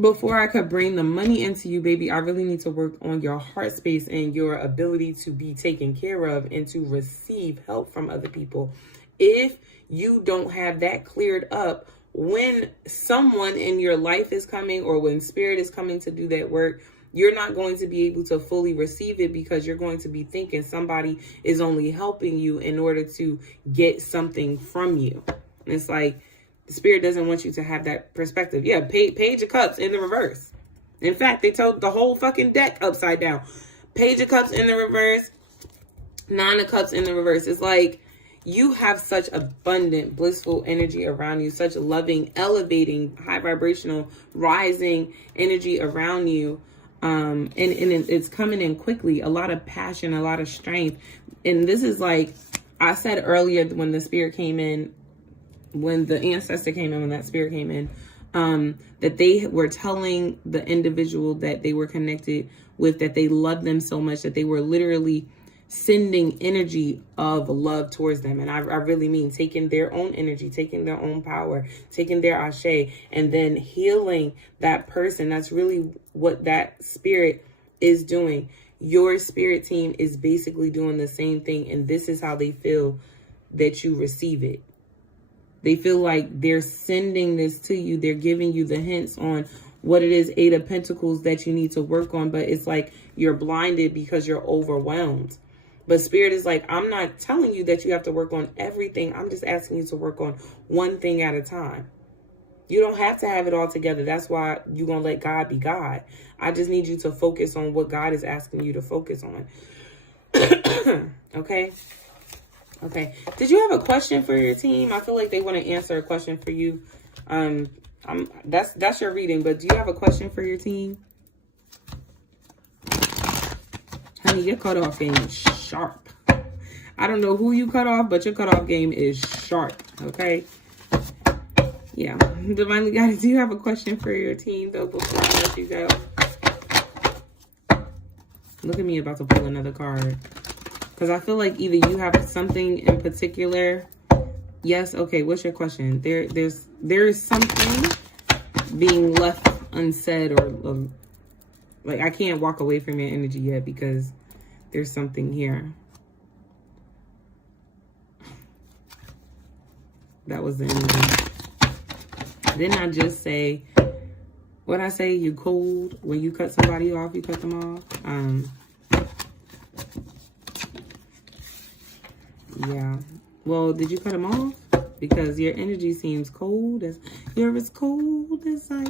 before I could bring the money into you, baby, I really need to work on your heart space and your ability to be taken care of and to receive help from other people. If you don't have that cleared up, when someone in your life is coming or when Spirit is coming to do that work, you're not going to be able to fully receive it because you're going to be thinking somebody is only helping you in order to get something from you. And it's like, the Spirit doesn't want you to have that perspective. Yeah, Page of Cups in the reverse. In fact, they told the whole fucking deck upside down. Page of Cups in the reverse, Nine of Cups in the reverse. It's like you have such abundant, blissful energy around you, such loving, elevating, high vibrational, rising energy around you. And it's coming in quickly, a lot of passion, a lot of strength. And this is like I said earlier when the Spirit came in, when the ancestor came in, when that Spirit came in, that they were telling the individual that they were connected with that they loved them so much that they were literally sending energy of love towards them. And I really mean taking their own energy, taking their own power, taking their ashe, and then healing that person. That's really what that Spirit is doing. Your Spirit team is basically doing the same thing. And this is how they feel that you receive it. They feel like they're sending this to you. They're giving you the hints on what it is, Eight of Pentacles, that you need to work on. But it's like you're blinded because you're overwhelmed. But Spirit is like, I'm not telling you that you have to work on everything. I'm just asking you to work on one thing at a time. You don't have to have it all together. That's why you're going to let God be God. I just need you to focus on what God is asking you to focus on. Okay? Okay. Did you have a question for your team? I feel like they want to answer a question for you. That's your reading, but do you have a question for your team? Honey, your cutoff game is sharp. I don't know who you cut off, but your cutoff game is sharp. Okay? Yeah. Divinely Guided, do you have a question for your team, though, before I let you go? Look at me about to pull another card. Because I feel like either you have something in particular Yes. Okay. What's your question? There's something being left unsaid, or like I can't walk away from your energy yet because there's something here. That was the energy. Didn't I just say, what I say? You cold when you cut somebody off. You cut them off. Yeah. Well, did you cut them off? Because your energy seems cold. You're as cold as ice.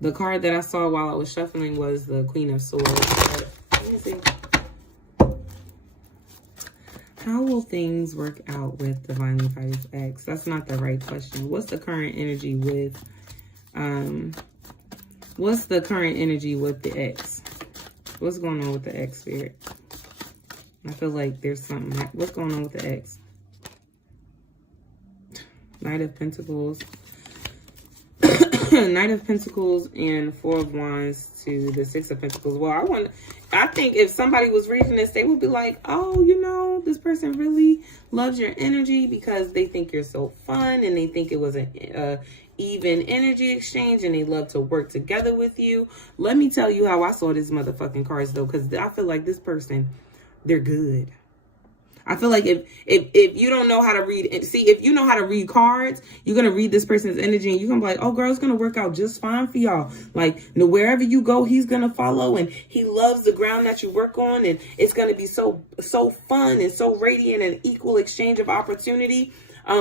The card that I saw while I was shuffling was the Queen of Swords. But let me see. How will things work out with Divinely Fighters X? That's not the right question. What's the current energy with the X? What's going on with the X, Spirit? I feel like there's something. What's going on with the X? Knight of Pentacles. Knight of Pentacles and Four of Wands to the Six of Pentacles. Well, I think if somebody was reading this, they would be like, oh, you know, this person really loves your energy because they think you're so fun and they think it was an even energy exchange and they love to work together with you. Let me tell you how I saw these motherfucking cards, though, because I feel like this person, they're good. I feel like if you don't know how to read, see, if you know how to read cards, you're going to read this person's energy and you're going to be like, oh, girl, it's going to work out just fine for y'all. Like, wherever you go, he's going to follow and he loves the ground that you work on. And it's going to be so fun and so radiant and equal exchange of opportunity.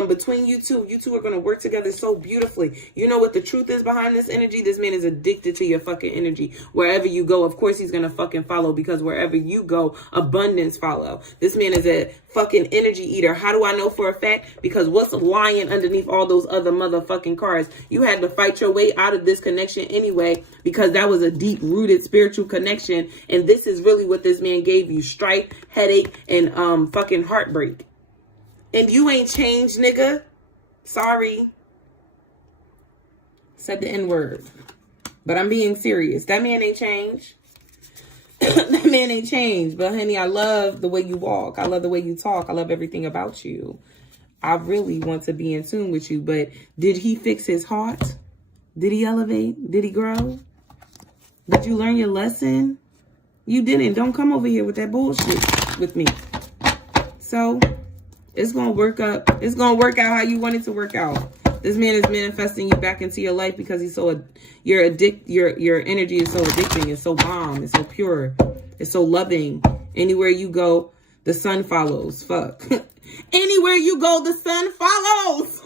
Between you two are going to work together so beautifully. You know what the truth is behind this energy? This man is addicted to your fucking energy. Wherever you go, of course he's going to fucking follow, because wherever you go, abundance follow. This man is a fucking energy eater. How do I know for a fact? Because what's lying underneath all those other motherfucking cards? You had to fight your way out of this connection anyway, because that was a deep rooted spiritual connection. And this is really what this man gave you: strife, headache, and fucking heartbreak. And you ain't changed, nigga. Sorry. Said the N-word. But I'm being serious. That man ain't changed. That man ain't changed. But honey, I love the way you walk. I love the way you talk. I love everything about you. I really want to be in tune with you. But did he fix his heart? Did he elevate? Did he grow? Did you learn your lesson? You didn't. Don't come over here with that bullshit with me. So it's going to work up. It's going to work out how you want it to work out. This man is manifesting you back into your life because he's so, your energy is so addicting. It's so bomb. It's so pure. It's so loving. Anywhere you go, the sun follows. Fuck. Anywhere you go, the sun follows.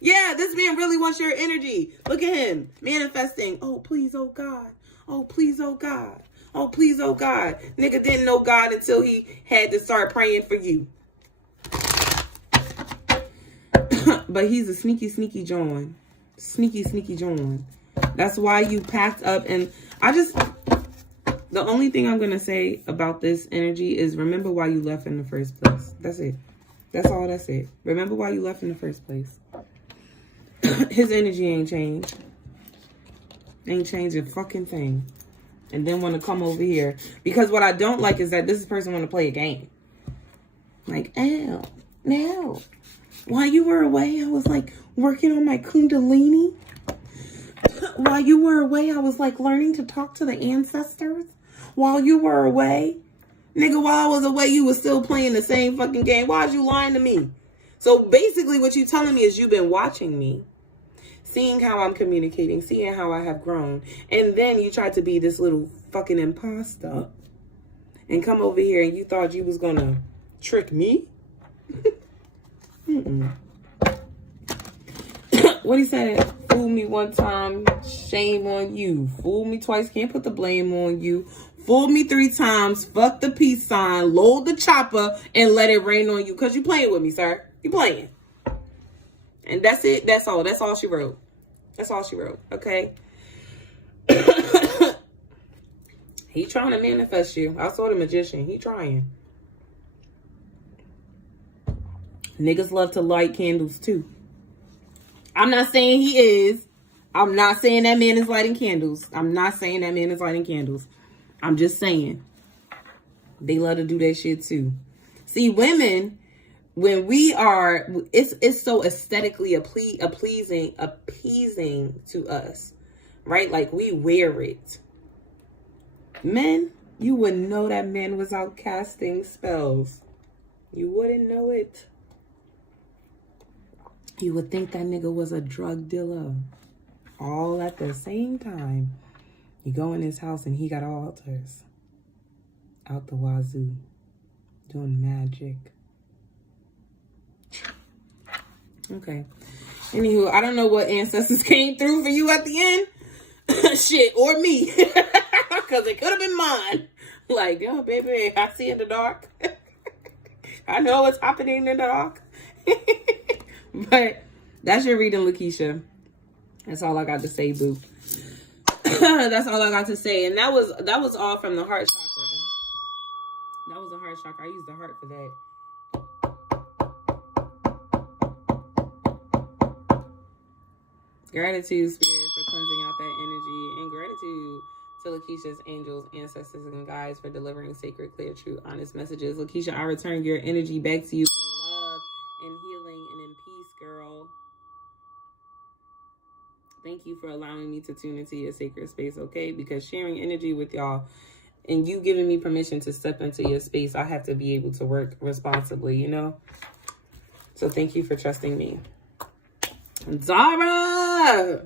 Yeah, this man really wants your energy. Look at him manifesting. Oh, please, oh God. Oh, please, oh God. Oh, please, oh God. Nigga didn't know God until he had to start praying for you. But he's a sneaky John. Sneaky John. That's why you packed up. And the only thing I'm going to say about this energy is remember why you left in the first place. That's it. That's all. That's it. Remember why you left in the first place. His energy ain't changed. Ain't changed a fucking thing. And then want to come over here. Because what I don't like is that this person want to play a game. Like, ow, no. While you were away, I was like working on my kundalini. While you were away, I was like learning to talk to the ancestors. While you were away, nigga, while I was away, you were still playing the same fucking game. Why is you lying to me? So basically what you telling me is you've been watching me, seeing how I'm communicating, seeing how I have grown. And then you tried to be this little fucking imposter and come over here and you thought you was going to trick me? What he said? Fool me one time, shame on you. Fool me twice, can't put the blame on you. Fool me 3 times, fuck the peace sign, load the chopper, and let it rain on you. Because you playing with me, sir. You playing. And that's it. That's all. That's all she wrote. That's all she wrote. Okay? He trying to manifest you. I saw the magician. He trying. Niggas love to light candles too. I'm not saying he is. I'm not saying that man is lighting candles. I'm not saying that man is lighting candles. I'm just saying they love to do that shit too. See, women, when we are, it's so aesthetically appeasing to us, right? Like we wear it. Men, you wouldn't know that man was out casting spells. You wouldn't know it. You would think that nigga was a drug dealer. All at the same time. You go in his house and he got altars. Out the wazoo. Doing magic. Okay. Anywho, I don't know what ancestors came through for you at the end. Shit, or me. Because it could have been mine. Like, yo, baby, I see in the dark. I know what's happening in the dark. But that's your reading, Lakeisha. That's all I got to say, boo. That's all I got to say. And that was all from the heart chakra. That was the heart chakra. I used the heart for that. Gratitude, Spirit, for cleansing out that energy. And gratitude to Lakeisha's angels, ancestors, and guides for delivering sacred, clear, true, honest messages. Lakeisha, I return your energy back to you in love and healing and in peace, girl. Thank you for allowing me to tune into your sacred space, okay? Because sharing energy with y'all and you giving me permission to step into your space, I have to be able to work responsibly, you know? So thank you for trusting me. Dara!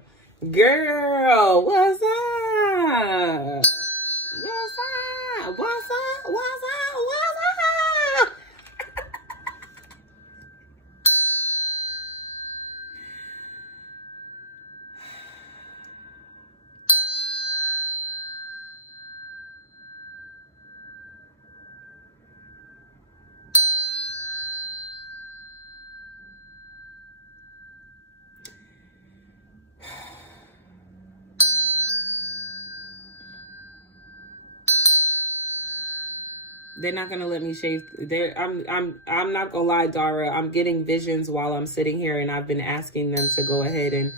Girl, what's up? What's up? What's up? What's up? What's up? They're not gonna let me shave. I'm not gonna lie, Dara. I'm getting visions while I'm sitting here, and I've been asking them to go ahead and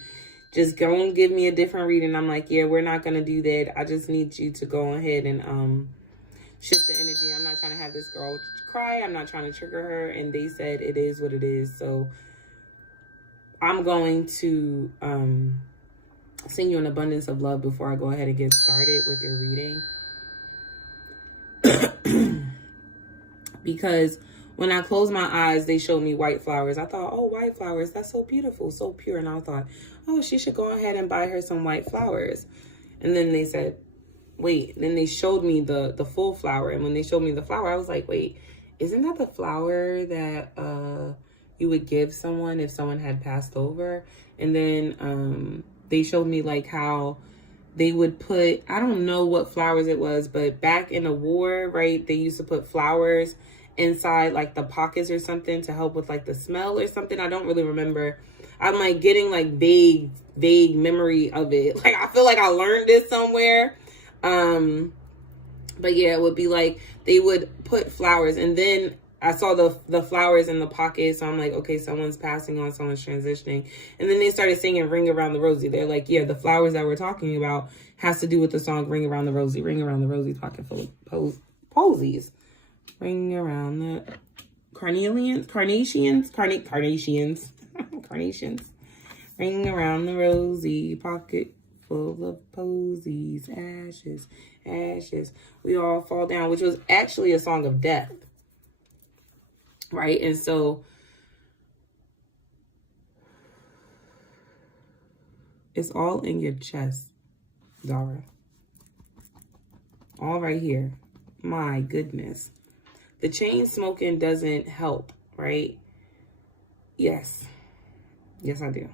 just go and give me a different reading. I'm like, yeah, we're not gonna do that. I just need you to go ahead and shift the energy. I'm not trying to have this girl cry. I'm not trying to trigger her. And they said it is what it is. So I'm going to send you an abundance of love before I go ahead and get started with your reading. Because when I closed my eyes, they showed me white flowers. I thought, oh, white flowers, that's so beautiful, so pure. And I thought, oh, she should go ahead and buy her some white flowers. And then they said, wait. Then they showed me the full flower. And when they showed me the flower, I was like, wait, isn't that the flower that you would give someone if someone had passed over? And then they showed me like how they would put, I don't know what flowers it was, but back in the war, right, they used to put flowers inside like the pockets or something to help with like the smell or something. I don't really remember. I'm like getting like vague memory of it. Like I feel like I learned this somewhere. But yeah, it would be like they would put flowers, and then I saw the flowers in the pocket. So I'm like, okay, someone's passing on, someone's transitioning. And then they started singing Ring Around the Rosie. They're like, yeah, the flowers that we're talking about has to do with the song Ring Around the Rosie. Ring around the Rosie, pocket full of posies. Ring around the carnations. Ring around the rosy, pocket full of posies. Ashes, ashes. We all fall down, which was actually a song of death. Right? And so it's all in your chest, Dara. All right here. My goodness. The chain smoking doesn't help, right? Yes. Yes, I do.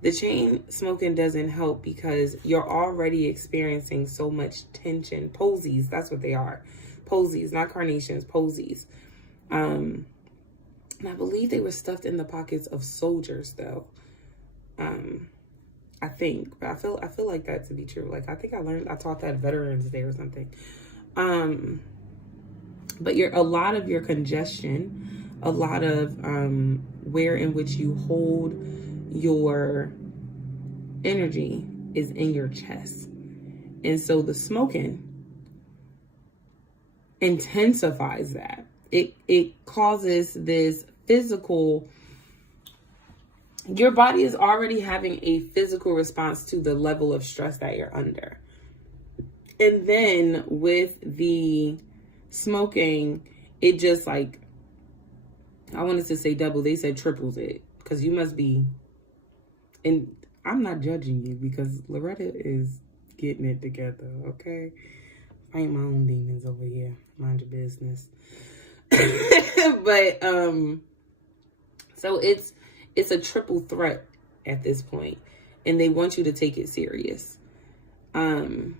The chain smoking doesn't help because you're already experiencing so much tension. Posies, that's what they are. Posies, not carnations, posies. And I believe they were stuffed in the pockets of soldiers, though. I think, but I feel like that to be true. Like I think I taught that Veterans Day or something. But a lot of your congestion, a lot of where in which you hold your energy is in your chest, and so the smoking intensifies that. it causes this physical, your body is already having a physical response to the level of stress that you're under. And then with the smoking, it just like, I wanted to say double, they said triples it, because you must be, and I'm not judging you because Loretta is getting it together, okay? I ain't my own demons over here. Mind your business. But so it's a triple threat at this point, and they want you to take it serious. When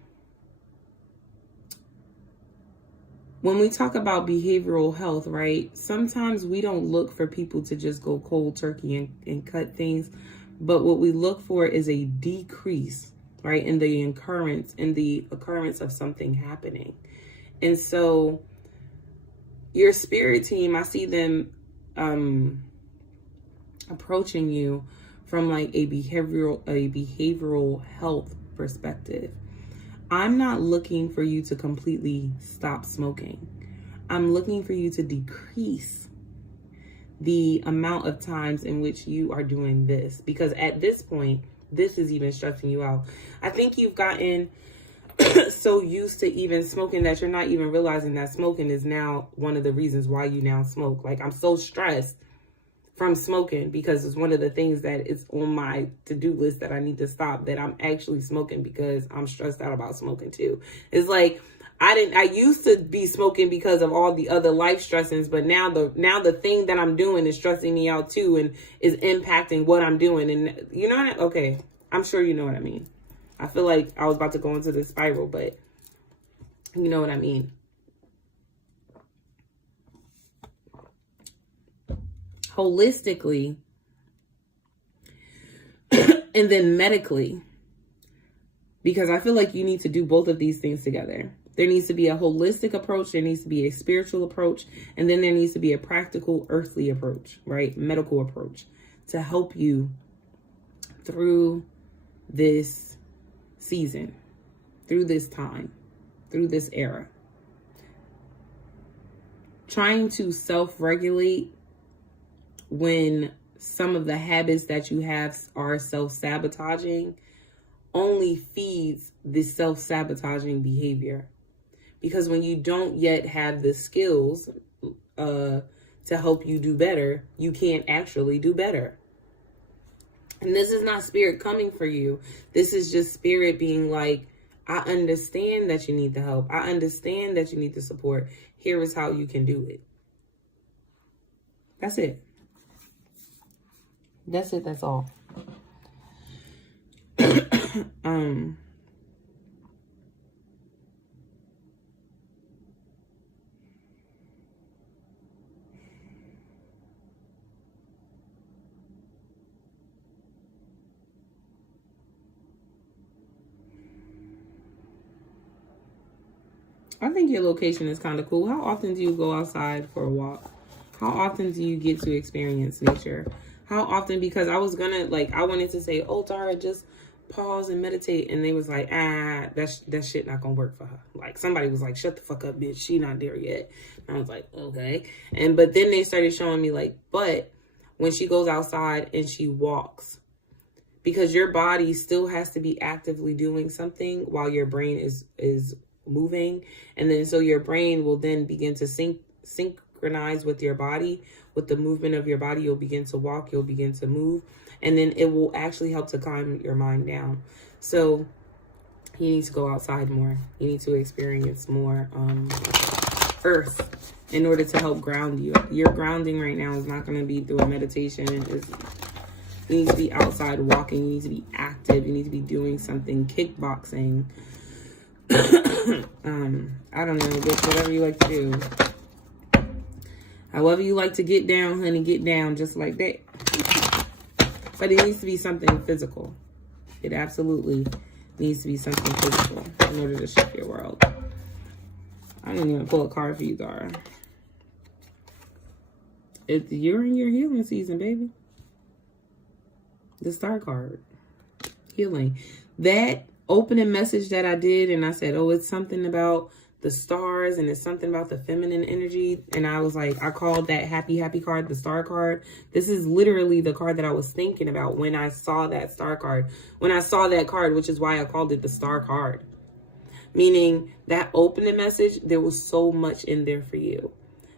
we talk about behavioral health, right, sometimes we don't look for people to just go cold turkey and cut things, but what we look for is a decrease, right, in the occurrence of something happening. And so your spirit team, I see them approaching you from like a behavioral health perspective. I'm not looking for you to completely stop smoking. I'm looking for you to decrease the amount of times in which you are doing this, because at this point, this is even stressing you out. I think you've gotten so used to even smoking that you're not even realizing that smoking is now one of the reasons why you now smoke. Like, I'm so stressed from smoking because it's one of the things that is on my to-do list that I need to stop, that I'm actually smoking because I'm stressed out about smoking too. It's like, I used to be smoking because of all the other life stressings, but now the thing that I'm doing is stressing me out too, and is impacting what I'm doing. And you know what? Okay, I'm sure you know what I mean. I feel like I was about to go into this spiral, but you know what I mean. Holistically and then medically, because I feel like you need to do both of these things together. There needs to be a holistic approach, there needs to be a spiritual approach, and then there needs to be a practical earthly approach, right? Medical approach to help you through this season, through this time, through this era. Trying to self-regulate when some of the habits that you have are self-sabotaging only feeds this self-sabotaging behavior. Because when you don't yet have the skills to help you do better, you can't actually do better. And this is not spirit coming for you. This is just spirit being like, I understand that you need the help. I understand that you need the support. Here is how you can do it. That's it. That's it. That's all. I think your location is kind of cool. How often do you go outside for a walk? How often do you get to experience nature? How often? Because I was gonna, like, I wanted to say, oh, Dara, just pause and meditate. And they was like, that shit not gonna work for her. Like, somebody was like, shut the fuck up, bitch. She not there yet. And I was like, okay. But then they started showing me like, but when she goes outside and she walks, because your body still has to be actively doing something while your brain is moving. And then so your brain will then begin to synchronize with your body, with the movement of your body. You'll begin to walk, you'll begin to move, and then it will actually help to calm your mind down. So you need to go outside more. You need to experience more earth in order to help ground you. Your grounding right now is not going to be through a meditation. You need to be outside walking. You need to be active. You need to be doing something, kickboxing. I don't know, whatever you like to do. However you like to get down, honey, get down just like that. But it needs to be something physical. It absolutely needs to be something physical in order to shift your world. I didn't even pull a card for you, Dara. You're in your healing season, baby. The Star card. Healing. That opening message that I did, and I said, oh, it's something about the stars, and it's something about the feminine energy. And I was like, I called that happy card the star card. This is literally the card that I was thinking about when I saw that star card. When I saw that card, which is why I called it the star card. Meaning that opening message, there was so much in there for you.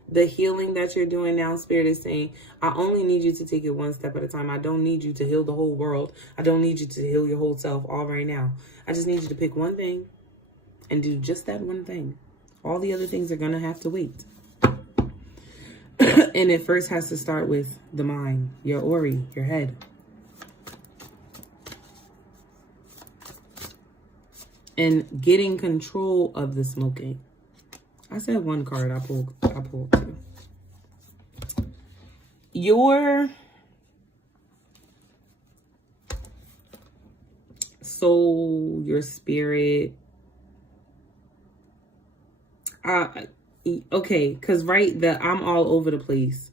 The healing that you're doing now, Spirit is saying, I only need you to take it one step at a time. I don't need you to heal the whole world. I don't need you to heal your whole self all right now. I just need you to pick one thing and do just that one thing. All the other things are going to have to wait. And it first has to start with the mind, your Ori, your head. And getting control of the smoking. I said one card, I pulled two. Your soul, your spirit. Okay, because I'm all over the place.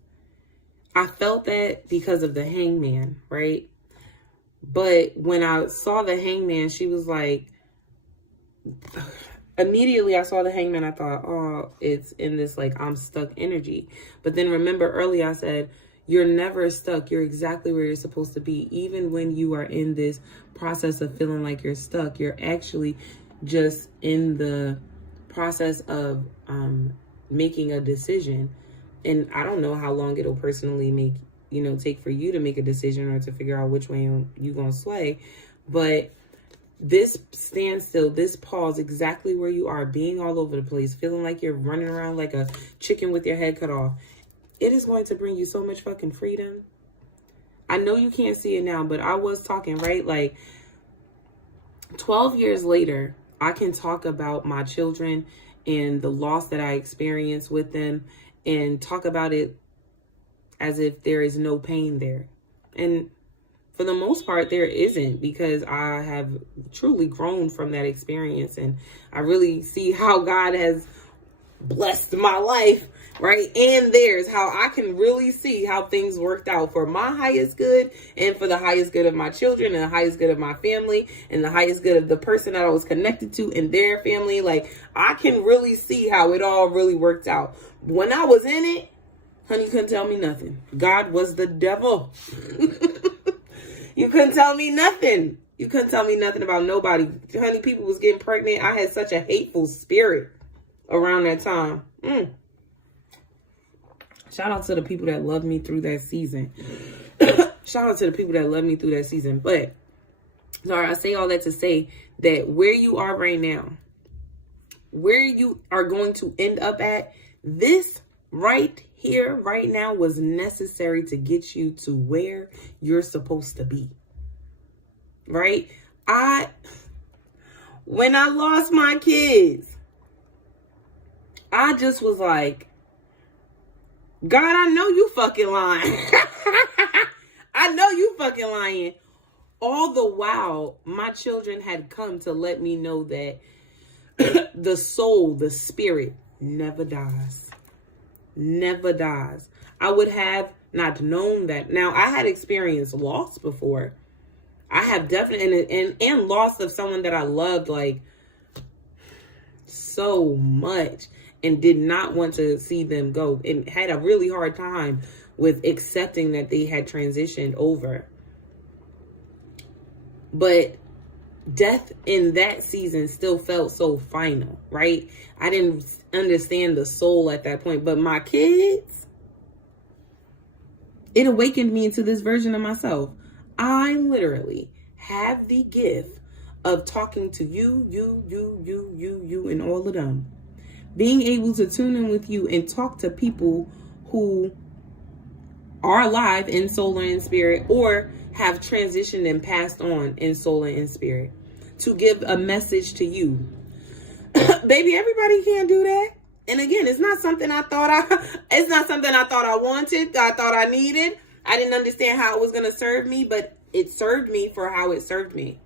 I felt that because of the hangman, right? But when I saw the hangman, she was like, immediately I saw the hangman, I thought, oh, it's in this like I'm stuck energy. But then remember earlier I said, you're never stuck. You're exactly where you're supposed to be. Even when you are in this process of feeling like you're stuck, you're actually just in the process of making a decision. And I don't know how long it'll personally take for you to make a decision or to figure out which way you're going to sway. But this standstill, this pause, exactly where you are, being all over the place, feeling like you're running around like a chicken with your head cut off, it is going to bring you so much fucking freedom. I know you can't see it now, but I was talking, right? Like 12 years later, I can talk about my children and the loss that I experienced with them and talk about it as if there is no pain there. And for the most part, there isn't, because I have truly grown from that experience. And I really see how God has blessed my life, right? And theirs, how I can really see how things worked out for my highest good and for the highest good of my children and the highest good of my family and the highest good of the person that I was connected to and their family. Like, I can really see how it all really worked out. When I was in it, honey, couldn't tell me nothing. God was the devil. You couldn't tell me nothing. You couldn't tell me nothing about nobody. Honey, people was getting pregnant. I had such a hateful spirit around that time. Shout out to the people that loved me through that season. Shout out to the people that loved me through that season. But, sorry, I say all that to say that where you are right now, where you are going to end up at, this right here, right now, was necessary to get you to where you're supposed to be. Right? When I lost my kids, I just was like, God, I know you fucking lying. I know you fucking lying. All the while, my children had come to let me know that the soul, the spirit, never dies. Never dies. I would have not known that. Now, I had experienced loss before. I have definitely, and loss of someone that I loved like so much and did not want to see them go, and had a really hard time with accepting that they had transitioned over. But death in that season still felt so final, right? I didn't understand the soul at that point. But my kids, it awakened me into this version of myself. I literally have the gift of talking to you, and all of them. Being able to tune in with you and talk to people who are alive in soul and in spirit, or have transitioned and passed on in soul and in spirit, to give a message to you. Baby, everybody can't do that. And again, it's not something I thought I wanted, I thought I needed. I didn't understand how it was going to serve me, but it served me for how it served me.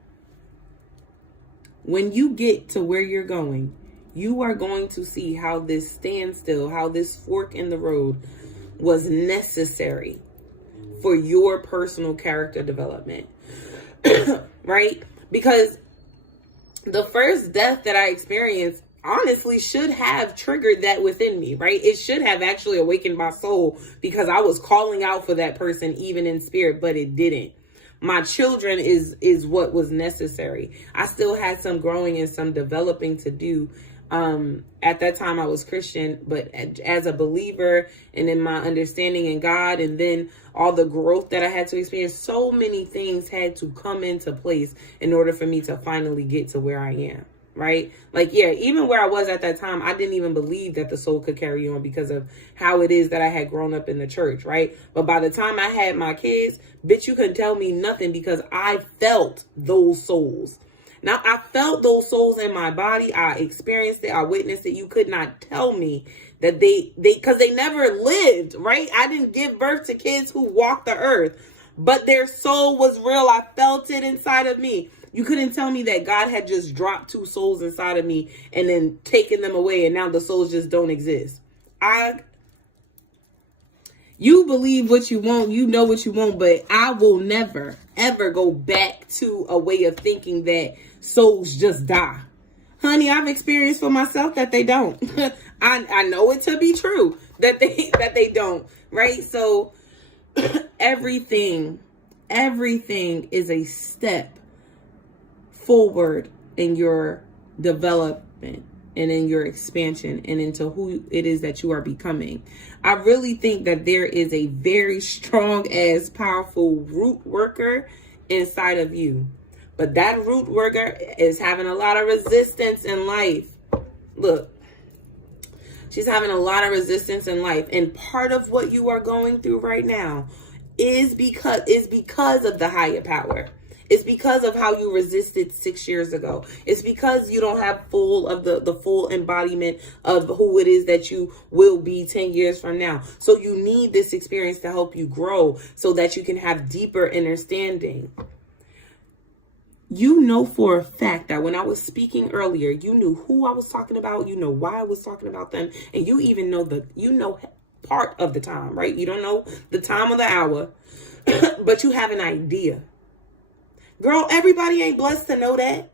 When you get to where you're going, you are going to see how this standstill, how this fork in the road was necessary for your personal character development. Right? Because the first death that I experienced, honestly should have triggered that within me, right? It should have actually awakened my soul, because I was calling out for that person even in spirit, but it didn't. My children is what was necessary. I still had some growing and some developing to do. At that time I was Christian, but as a believer and in my understanding in God, and then all the growth that I had to experience, so many things had to come into place in order for me to finally get to where I am. Right? Like, yeah, even where I was at that time, I didn't even believe that the soul could carry on because of how it is that I had grown up in the church, right? But by the time I had my kids, bitch, you couldn't tell me nothing, because I felt those souls. Now, I felt those souls in my body. I experienced it. I witnessed it. You could not tell me that because they never lived, right? I didn't give birth to kids who walked the earth, but their soul was real. I felt it inside of me. You couldn't tell me that God had just dropped 2 souls inside of me and then taken them away, and now the souls just don't exist. You believe what you want, you know what you want, but I will never, ever go back to a way of thinking that souls just die. Honey, I've experienced for myself that they don't. I know it to be true that they don't, right? So everything is a step forward in your development and in your expansion and into who it is that you are becoming. I really think that there is a very strong as powerful root worker inside of you. But that root worker is having a lot of resistance in life. Look, she's having a lot of resistance in life. And part of what you are going through right now is because of the higher power. It's because of how you resisted 6 years ago. It's because you don't have the full embodiment of who it is that you will be 10 years from now. So you need this experience to help you grow so that you can have deeper understanding. You know for a fact that when I was speaking earlier, you knew who I was talking about. You know why I was talking about them. And you even know part of the time, right? You don't know the time of the hour, but you have an idea. Girl, everybody ain't blessed to know that.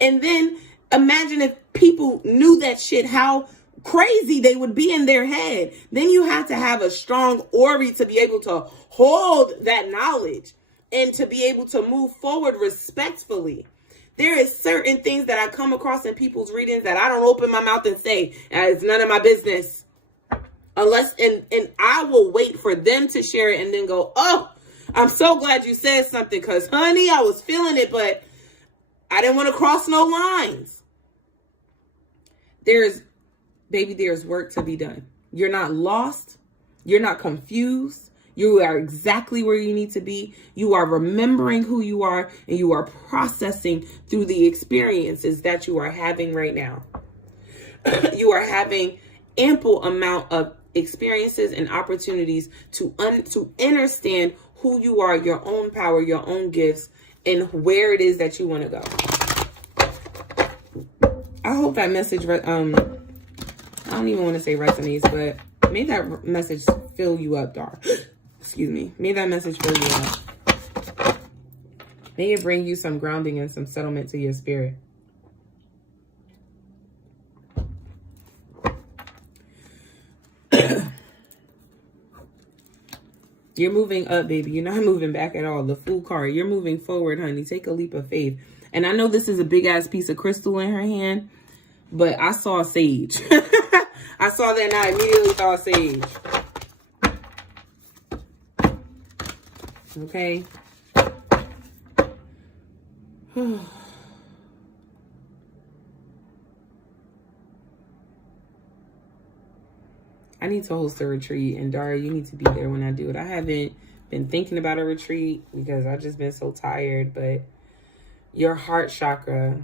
And then imagine if people knew that shit, how crazy they would be in their head. Then you have to have a strong aura to be able to hold that knowledge and to be able to move forward respectfully. There is certain things that I come across in people's readings that I don't open my mouth and say, it's none of my business. Unless, and I will wait for them to share it and then go, oh, I'm so glad you said something, because, honey, I was feeling it, but I didn't want to cross no lines. There's work to be done. You're not lost. You're not confused. You are exactly where you need to be. You are remembering who you are, and you are processing through the experiences that you are having right now. You are having ample amount of experiences and opportunities to understand who you are, your own power, your own gifts, and where it is that you want to go. I hope that message, I don't even want to say resonates, but may that message fill you up, Dara. Excuse me. May that message fill you up. May it bring you some grounding and some settlement to your spirit. You're moving up, baby. You're not moving back at all. The Fool card. You're moving forward, honey. Take a leap of faith. And I know this is a big-ass piece of crystal in her hand, but I saw sage. I saw that and I immediately saw sage. Okay. I need to host a retreat, and Dara, you need to be there when I do it. I haven't been thinking about a retreat because I've just been so tired, but your heart chakra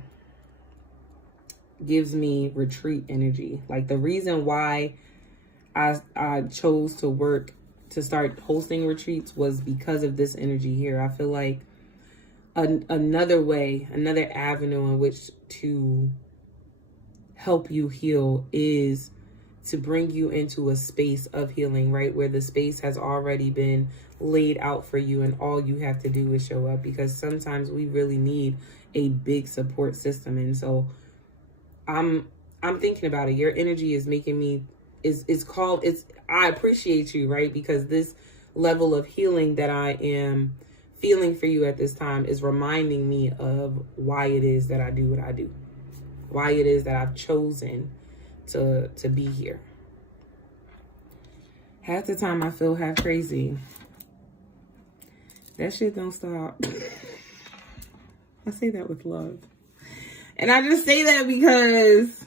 gives me retreat energy. Like, the reason why I chose to start hosting retreats was because of this energy here. I feel like another avenue in which to help you heal is to bring you into a space of healing, right? Where the space has already been laid out for you and all you have to do is show up, because sometimes we really need a big support system. And so I'm I'm thinking about it. Your energy is making me, I appreciate you, right? Because this level of healing that I am feeling for you at this time is reminding me of why it is that I do what I do. Why it is that I've chosen to be here. Half the time I feel half crazy. That shit don't stop. I say that with love. And I just say that because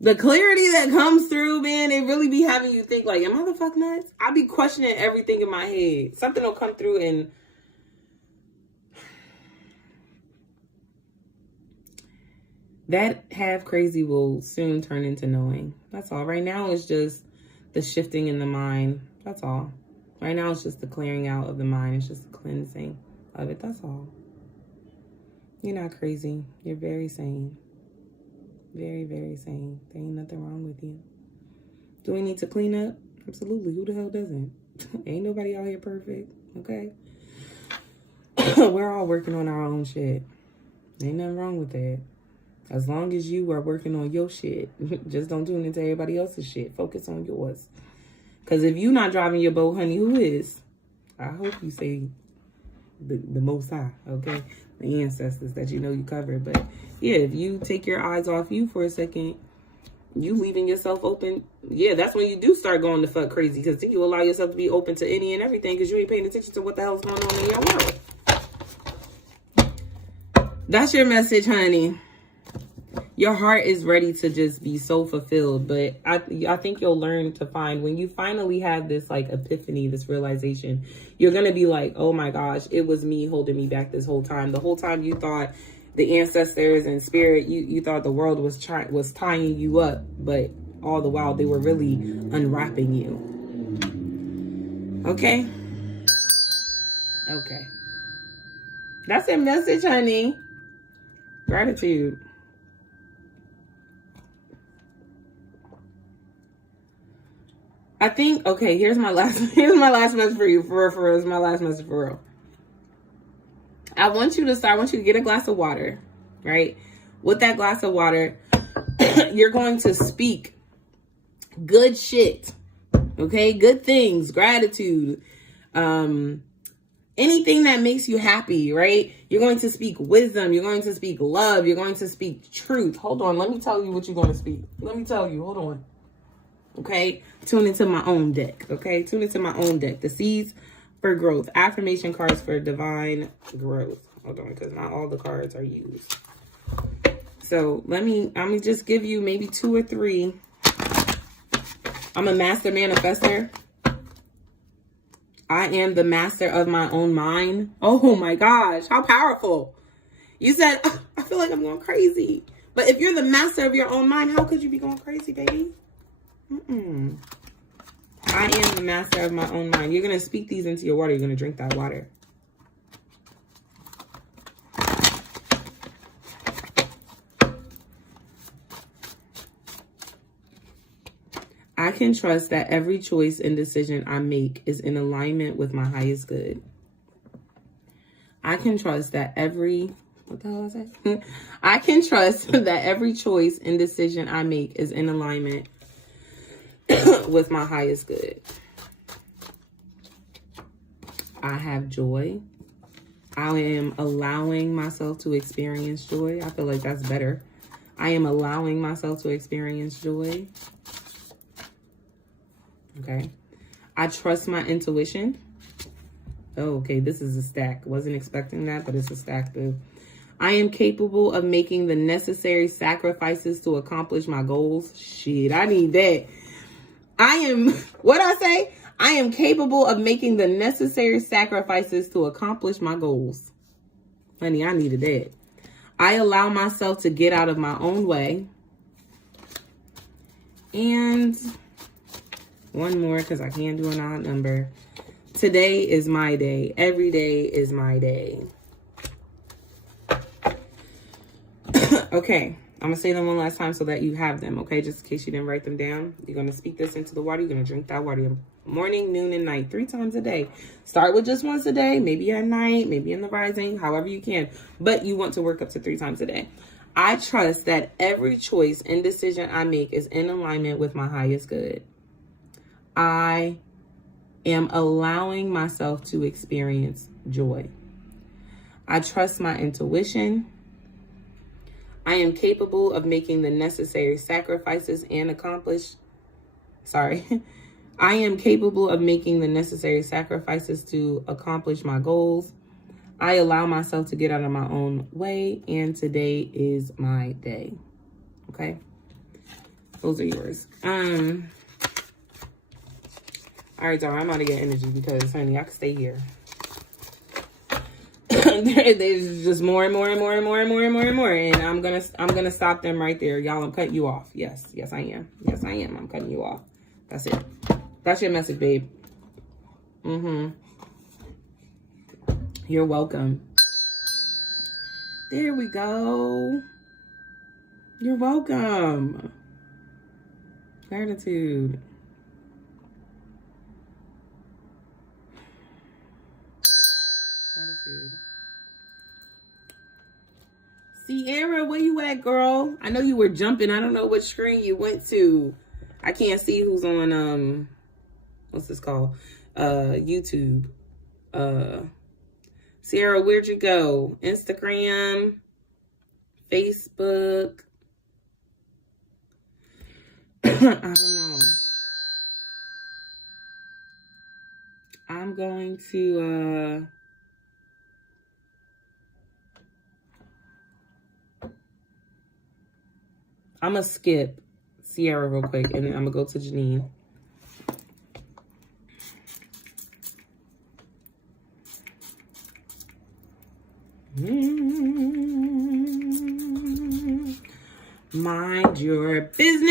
the clarity that comes through, man, it really be having you think like, am I the fuck nuts? I be questioning everything in my head. Something will come through and that half crazy will soon turn into knowing. That's all. Right now it's just the shifting in the mind. That's all. Right now it's just the clearing out of the mind. It's just the cleansing of it. That's all. You're not crazy. You're very sane. Very, very sane. There ain't nothing wrong with you. Do we need to clean up? Absolutely. Who the hell doesn't? Ain't nobody out here perfect. Okay? We're all working on our own shit. Ain't nothing wrong with that. As long as you are working on your shit, just don't tune into everybody else's shit. Focus on yours. Because if you're not driving your boat, honey, who is? I hope you say the Most High, okay? The ancestors that you know you covered. But yeah, if you take your eyes off you for a second, you leaving yourself open. Yeah, that's when you do start going the fuck crazy. Because then you allow yourself to be open to any and everything because you ain't paying attention to what the hell's going on in your world. That's your message, honey. Your heart is ready to just be so fulfilled. But I think you'll learn to find when you finally have this like epiphany, this realization, you're going to be like, oh my gosh, it was me holding me back this whole time. The whole time you thought the ancestors and spirit, you thought the world was tying you up. But all the while they were really unwrapping you. Okay? Okay. That's a message, honey. Gratitude. I think, okay, here's my last message for you. For real, it's my last message for real. I want you to get a glass of water, right? With that glass of water, you're going to speak good shit, okay? Good things, gratitude, anything that makes you happy, right? You're going to speak wisdom. You're going to speak love. You're going to speak truth. Hold on. Let me tell you what you're going to speak. Let me tell you. Hold on. Okay, tune into my own deck. Okay, tune into my own deck. The seeds for growth, affirmation cards for divine growth. Hold on, because not all the cards are used. So let me just give you maybe 2 or 3. I'm a master manifester. I am the master of my own mind. Oh my gosh, how powerful. You said, oh, I feel like I'm going crazy. But if you're the master of your own mind, how could you be going crazy, baby? I am the master of my own mind. You're going to speak these into your water. You're going to drink that water. I can trust that every choice and decision I make is in alignment with my highest good. I can trust that what the hell was I? I can trust that every choice and decision I make is in alignment with my highest good. I have joy. I am allowing myself to experience joy. I feel like that's better. I am allowing myself to experience joy. Okay. I trust my intuition. Oh, okay. This is a stack. Wasn't expecting that, but it's a stack, boo. I am capable of making the necessary sacrifices to accomplish my goals. Shit, I need that. What'd I say? I am capable of making the necessary sacrifices to accomplish my goals. Honey, I needed that. I allow myself to get out of my own way. And one more, because I can't do an odd number. Today is my day. Every day is my day. Okay. I'm going to say them one last time so that you have them, okay? Just in case you didn't write them down. You're going to speak this into the water. You're going to drink that water morning, noon, and night. 3 times a day. Start with just once a day. Maybe at night. Maybe in the rising. However you can. But you want to work up to 3 times a day. I trust that every choice and decision I make is in alignment with my highest good. I am allowing myself to experience joy. I trust my intuition. I am capable of making the necessary sacrifices and I am capable of making the necessary sacrifices to accomplish my goals. I allow myself to get out of my own way, and today is my day. Okay? Those are yours. All right, Dara, I'm out of your energy because, honey, I could stay here. There's just more and more and more and more and more and more and more, and I'm gonna stop them right there, y'all. I'm cutting you off. Yes, I am. Yes, I am. I'm cutting you off. That's it. That's your message, babe. You're welcome. There we go. You're welcome. Gratitude. Sierra, where you at, girl? I know you were jumping. I don't know what screen you went to. I can't see who's on what's this called? YouTube. Sierra, where'd you go? Instagram, Facebook. I don't know. I'm going to I'm going to skip Sierra real quick, and then I'm going to go to Janine. Mind your business.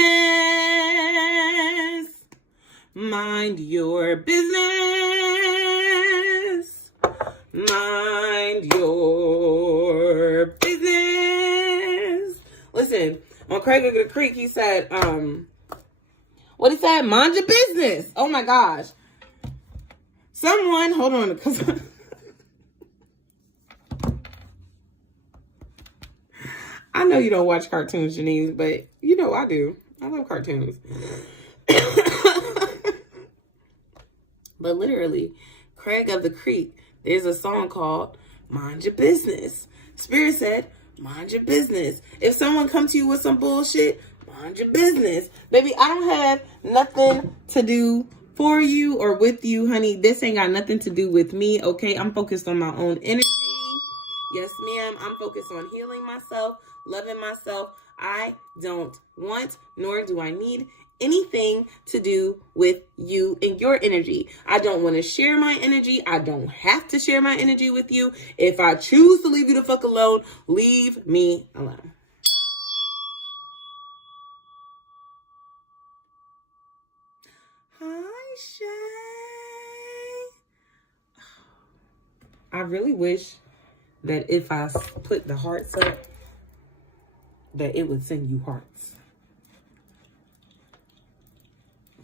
Mind your business. Mind your business. Listen. On Craig of the Creek, he said, what he said? Mind your business. Oh my gosh. Someone, hold on, because I know you don't watch cartoons, Janine, but you know I do. I love cartoons. But literally, Craig of the Creek, there's a song called Mind Your Business. Spirit said, mind your business. If someone comes to you with some bullshit, mind your business. Baby, I don't have nothing to do for you or with you, honey. This ain't got nothing to do with me, okay? I'm focused on my own energy. Yes, ma'am. I'm focused on healing myself, loving myself. I don't want, nor do I need anything to do with you and your energy. I don't want to share my energy. I don't have to share my energy with you. If I choose to leave you the fuck alone, leave me alone. Hi, Shay. I really wish that if I put the hearts up, that it would send you hearts.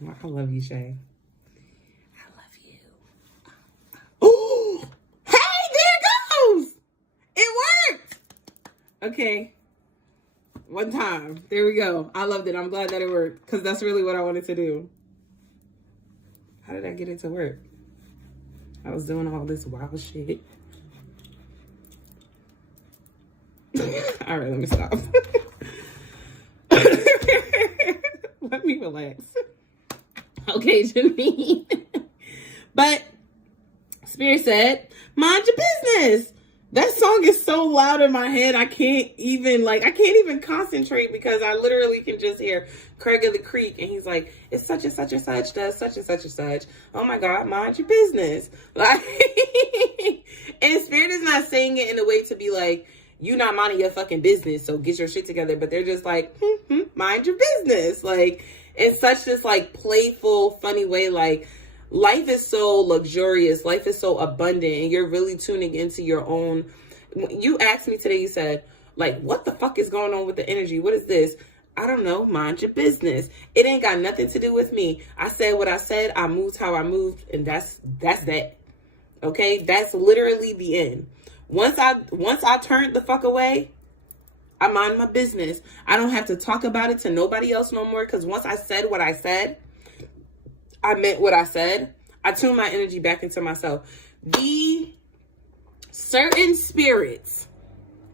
I love you, Shay. I love you. Oh, hey, there it goes. It worked. Okay. One time. There we go. I loved it. I'm glad that it worked because that's really what I wanted to do. How did I get it to work? I was doing all this wild shit. All right, let me stop. Let me relax. Okay, Janine. But Spirit said, mind your business. That song is so loud in my head. I can't even concentrate because I literally can just hear Craig of the Creek. And he's like, it's such and such and such does such and such and such. Oh my God, mind your business. Like, and Spirit is not saying it in a way to be like, you not minding your fucking business, so get your shit together. But they're just like, mind your business. Like, in such this like playful, funny way. Like, life is so luxurious. Life is so abundant. And you're really tuning into your own. You asked me today, you said, like, what the fuck is going on with the energy? What is this? I don't know. Mind your business. It ain't got nothing to do with me. I said what I said. I moved how I moved. And that's that. Okay? That's literally the end. Once I turned the fuck away, I mind my business. I don't have to talk about it to nobody else no more, because once I said what I said, I meant what I said. I tune my energy back into myself. Certain spirits,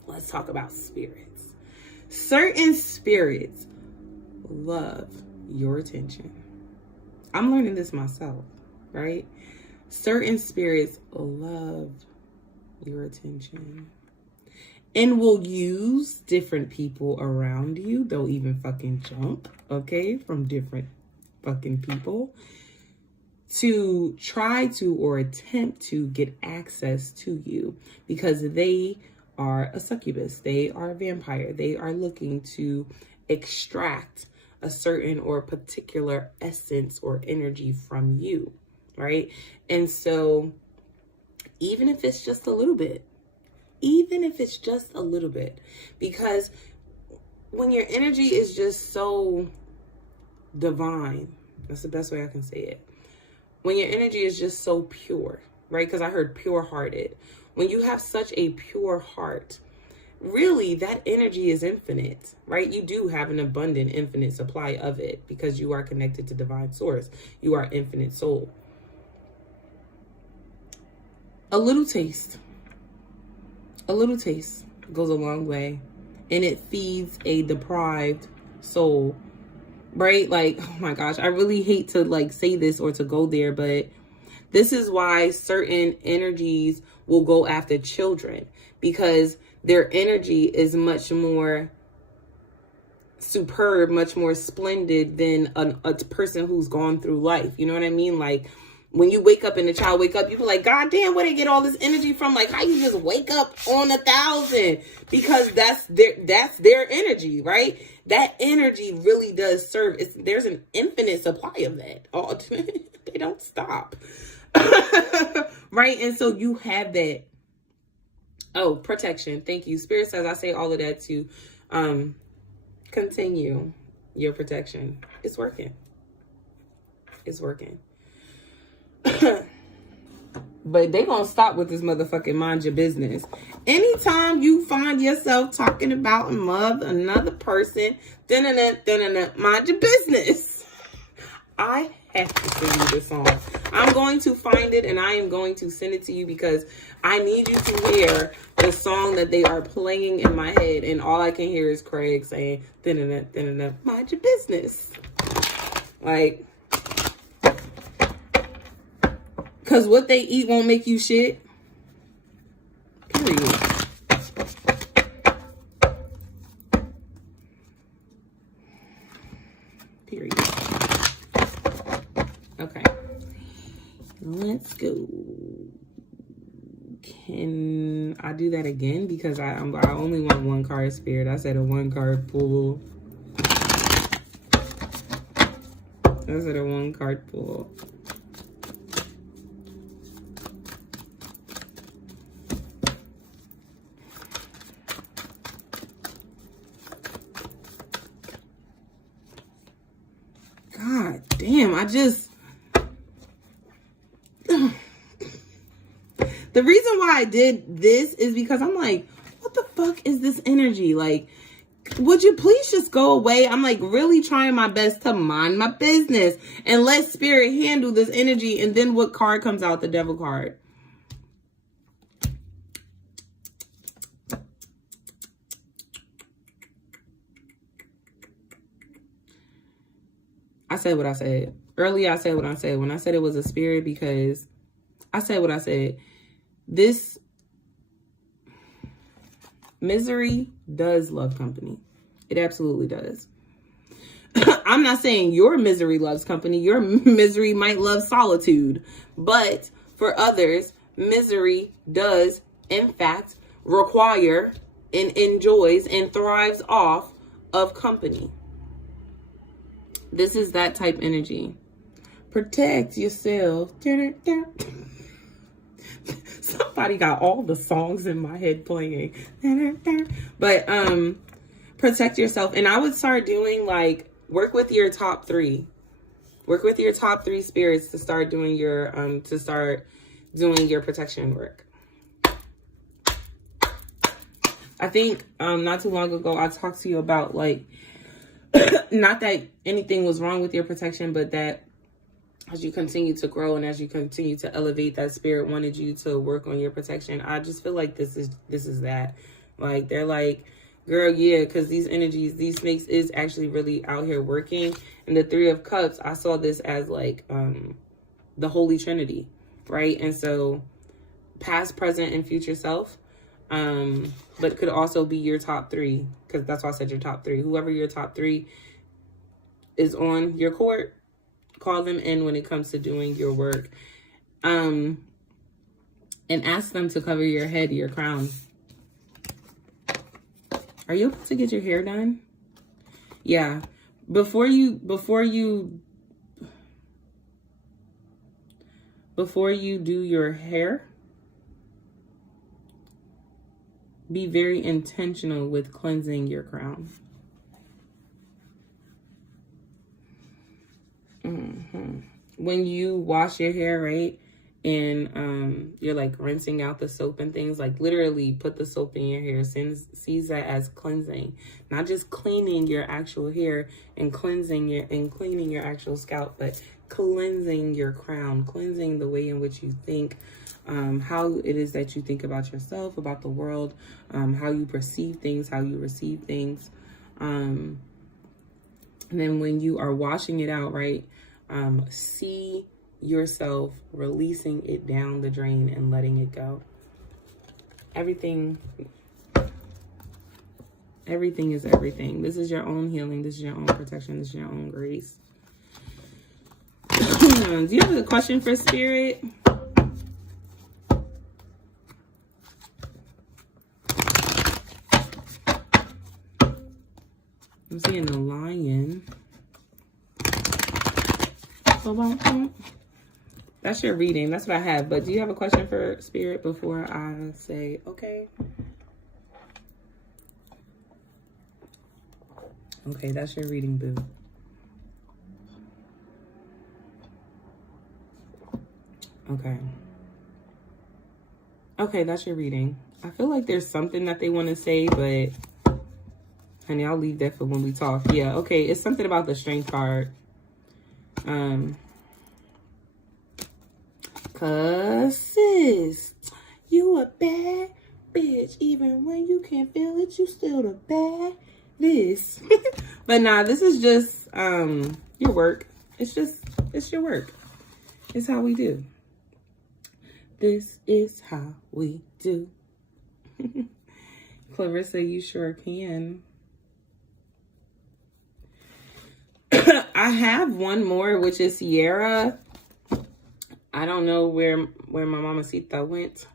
let's talk about spirits. Certain spirits love your attention. I'm learning this myself, right? Certain spirits love your attention and will use different people around you. They'll even fucking jump, okay, from different fucking people to try to or attempt to get access to you, because they are a succubus. They are a vampire. They are looking to extract a certain or particular essence or energy from you, right? And so even if it's just a little bit, because when your energy is just so divine, that's the best way I can say it. When your energy is just so pure, right? Because I heard pure-hearted. When you have such a pure heart, really that energy is infinite, right? You do have an abundant, infinite supply of it because you are connected to divine source. You are infinite soul. A little taste goes a long way, and it feeds a deprived soul, right? Like, oh my gosh, I really hate to like say this or to go there, but this is why certain energies will go after children, because their energy is much more superb, much more splendid than a person who's gone through life. You know what I mean? Like, when you wake up and the child wake up, you be like, God damn, where they get all this energy from? Like, how you just wake up on 1,000? Because that's their energy, right? That energy really does serve. There's an infinite supply of that. Oh, they don't stop. Right? And so you have that. Oh, protection. Thank you. Spirit says I say all of that to continue your protection. It's working. It's working. But they gonna stop with this motherfucking mind your business. Anytime you find yourself talking about another person, mind your business. I have to sing you this song. I'm going to find it and I am going to send it to you, because I need you to hear the song that they are playing in my head, and all I can hear is Craig saying mind your business. Like, because what they eat won't make you shit. Period. Period. Okay. Let's go. Can I do that again? Because I only want one card, Spirit. I said a one card pull. God damn, the reason why I did this is because I'm like, what the fuck is this energy? Like, would you please just go away? I'm like really trying my best to mind my business and let Spirit handle this energy. And then what card comes out? The Devil card. I said what I said. Earlier I said what I said. When I said it was a spirit, because I said what I said. This misery does love company. It absolutely does. I'm not saying your misery loves company. Your misery might love solitude. But for others, misery does, in fact, require and enjoys and thrives off of company. This is that type energy. Protect yourself. Somebody got all the songs in my head playing. But protect yourself. And I would start doing like, work with your top 3. Work with your top 3 spirits to start doing your protection work. I think not too long ago, I talked to you about, like, not that anything was wrong with your protection, but that as you continue to grow and as you continue to elevate, that spirit wanted you to work on your protection. I just feel like this is that. Like, they're like, girl, yeah, because these energies, these snakes is actually really out here working. And the Three of Cups, I saw this as like the Holy Trinity, right? And so past, present, and future self, but could also be your top three, because that's why I said your top three. Whoever your top three is on your court, call them in when it comes to doing your work, and ask them to cover your head, your crown. Are you able to get your hair done? Yeah. Before you do your hair, be very intentional with cleansing your crown. When you wash your hair, right, and you're like rinsing out the soap and things, like literally put the soap in your hair, sees that as cleansing, not just cleaning your actual hair and cleaning your actual scalp, but cleansing your crown, cleansing the way in which you think, how it is that you think about yourself, about the world, how you perceive things, how you receive things. And then when you are washing it out, right, see yourself releasing it down the drain and letting it go. Everything is everything. This is your own healing. This is your own protection. This is your own grace. Do you have a question for Spirit? I'm seeing a lion. That's your reading. That's what I have. But do you have a question for Spirit before I say, okay? Okay, that's your reading, boo. Okay. Okay, that's your reading. I feel like there's something that they want to say, but honey, I'll leave that for when we talk. Yeah, okay. It's something about the Strength card. Cause sis, you a bad bitch. Even when you can't feel it, you still the baddest. But nah, this is just your work. It's your work. It's how we do. This is how we do. Clarissa, you sure can. I have one more, which is Sierra. I don't know where my mamacita went.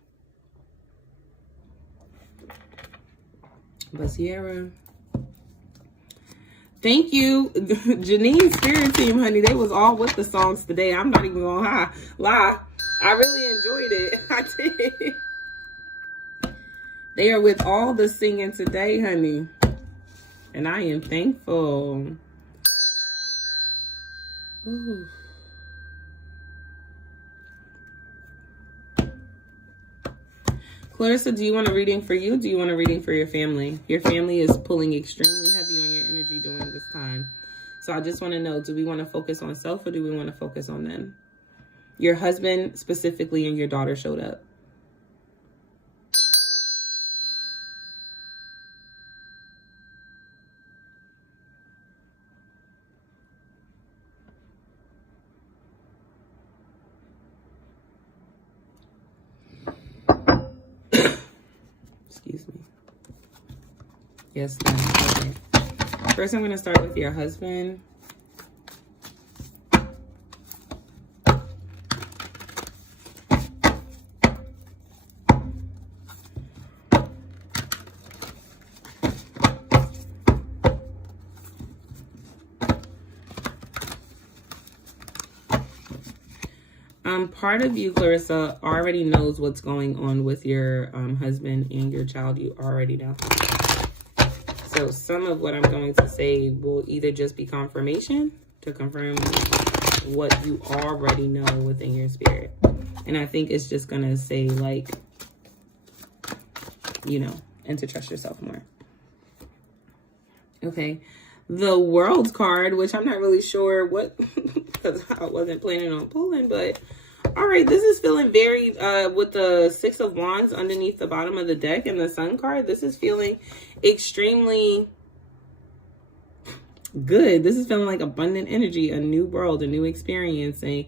But Sierra. Thank you. Janine's Spirit Team, honey. They was all with the songs today. I'm not even gonna lie. I really enjoyed it. I did. They are with all the singing today, honey. And I am thankful. Ooh. Clarissa, do you want a reading for you? Do you want a reading for your family? Your family is pulling extremely heavy on your energy during this time. So I just want to know, do we want to focus on self or do we want to focus on them? Your husband specifically and your daughter showed up. Excuse me. Yes, ma'am. Okay. First, I'm going to start with your husband. Part of you, Clarissa, already knows what's going on with your husband and your child. You already know. So some of what I'm going to say will either just be confirmation to confirm what you already know within your spirit. And I think it's just going to say, like, you know, and to trust yourself more. Okay. The World card, which I'm not really sure what, because I wasn't planning on pulling, but all right, this is feeling very, with the Six of Wands underneath the bottom of the deck and the Sun card, this is feeling extremely good. This is feeling like abundant energy, a new world, a new experiencing.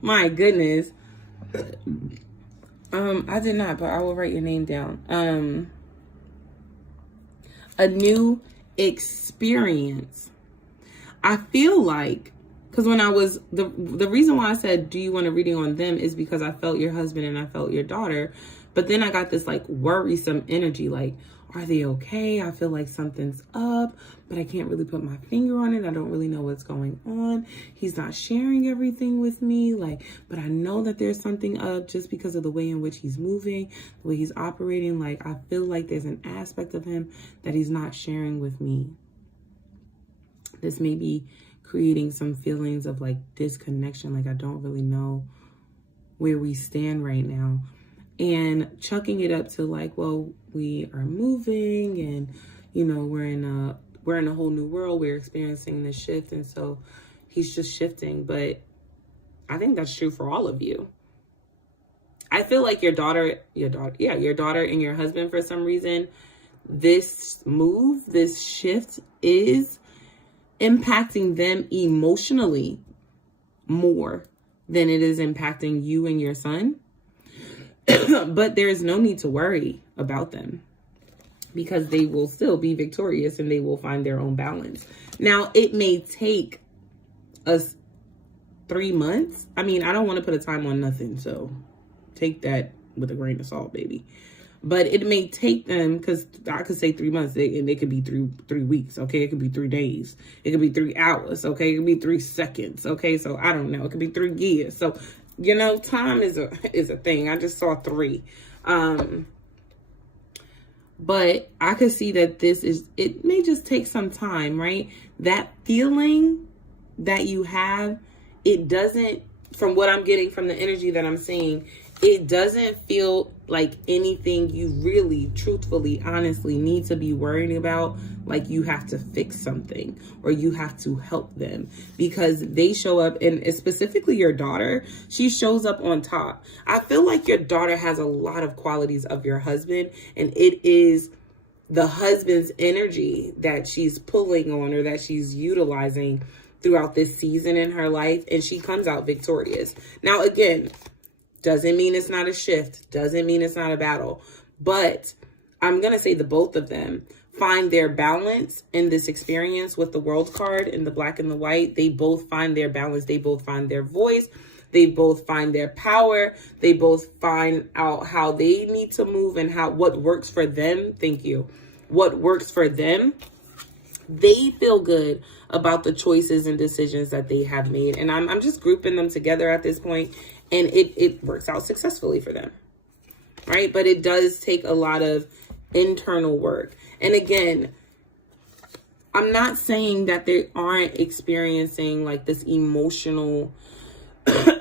My goodness. I did not, but I will write your name down. A new experience. I feel like, because when I was, the reason why I said, do you want a reading on them is because I felt your husband and I felt your daughter. But then I got this like worrisome energy, like, are they okay? I feel like something's up, but I can't really put my finger on it. I don't really know what's going on. He's not sharing everything with me, like, but I know that there's something up just because of the way in which he's moving, the way he's operating. Like, I feel like there's an aspect of him that he's not sharing with me. This may be creating some feelings of like disconnection, like I don't really know where we stand right now. And chucking it up to like, well, we are moving and, you know, we're in a whole new world. We're experiencing this shift. And so he's just shifting. But I think that's true for all of you. I feel like your daughter and your husband, for some reason, this move, this shift is impacting them emotionally more than it is impacting you and your son. But there is no need to worry about them because they will still be victorious and they will find their own balance. Now, it may take us 3 months. I mean, I don't want to put a time on nothing, so take that with a grain of salt, baby. But it may take them, because I could say 3 months, and it could be 3 weeks, okay? It could be 3 days. It could be 3 hours, okay? It could be 3 seconds, okay? So I don't know. It could be 3 years. So, you know, time is a thing. I just saw 3. But I could see that it may just take some time, right? That feeling that you have, it doesn't, from what I'm getting from the energy that I'm seeing, it doesn't feel like anything you really, truthfully, honestly need to be worrying about. Like you have to fix something or you have to help them, because they show up, and specifically your daughter, she shows up on top. I feel like your daughter has a lot of qualities of your husband, and it is the husband's energy that she's pulling on or that she's utilizing throughout this season in her life, and she comes out victorious. Now, again, doesn't mean it's not a shift. Doesn't mean it's not a battle. But I'm going to say the both of them find their balance in this experience with the World card and the black and the white. They both find their balance. They both find their voice. They both find their power. They both find out how they need to move and what works for them. Thank you. What works for them. They feel good about the choices and decisions that they have made. And I'm just grouping them together at this point. And it works out successfully for them, right? But it does take a lot of internal work. And again, I'm not saying that they aren't experiencing like this emotional, because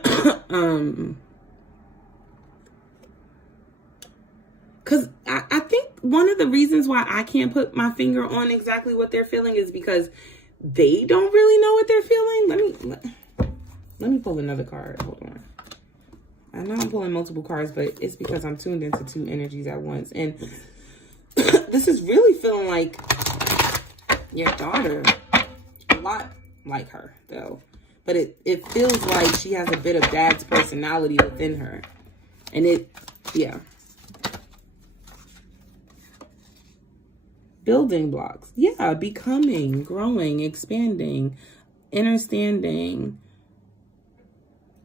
I think one of the reasons why I can't put my finger on exactly what they're feeling is because they don't really know what they're feeling. Let me pull another card. Hold on. I know I'm pulling multiple cards, but it's because I'm tuned into 2 energies at once. And this is really feeling like your daughter, a lot like her, though. But it feels like she has a bit of dad's personality within her. And yeah. Building blocks. Yeah, becoming, growing, expanding, understanding.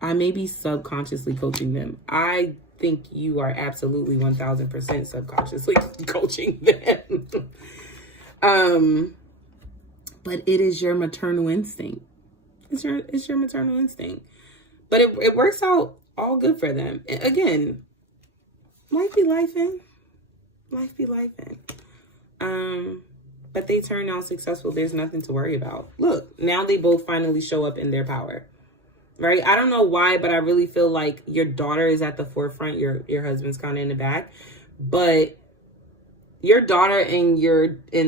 I may be subconsciously coaching them. I think you are absolutely 1000% subconsciously coaching them. But it is your maternal instinct. It's your maternal instinct. But it works out all good for them. Again, life be lifing. Life be lifing. But they turn out successful. There's nothing to worry about. Look, now they both finally show up in their power. right? I don't know why, but I really feel like your daughter is at the forefront. Your husband's kind of in the back, but your daughter and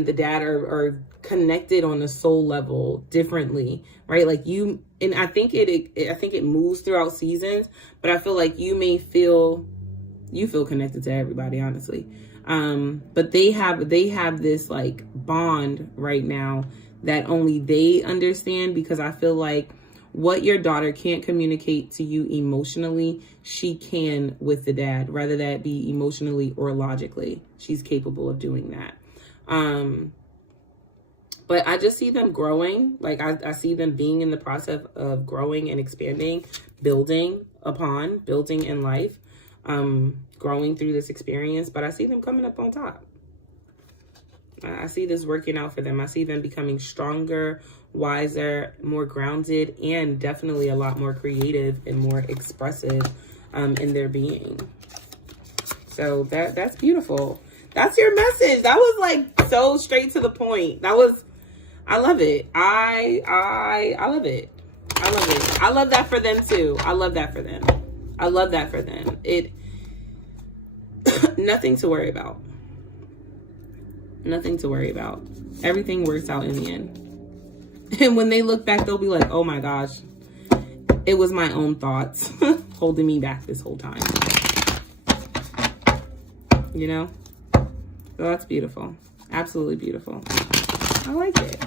the dad are connected on a soul level differently, right? Like you, and I think it moves throughout seasons, but I feel like you feel connected to everybody, honestly. But they have this like bond right now that only they understand, because I feel like what your daughter can't communicate to you emotionally, she can with the dad, whether that be emotionally or logically. She's capable of doing that. But I just see them growing. Like I see them being in the process of growing and expanding, building in life, growing through this experience. But I see them coming up on top. I see this working out for them. I see them becoming stronger, wiser, more grounded, and definitely a lot more creative and more expressive in their being. So that's beautiful. That's your message. That was like so straight to the point. I love it. I love it. I love it. I love that for them too. I love that for them. I love that for them. Nothing to worry about. Nothing to worry about. Everything works out in the end. And when they look back, they'll be like, oh my gosh, it was my own thoughts holding me back this whole time. You know? So that's beautiful. Absolutely beautiful. I like it.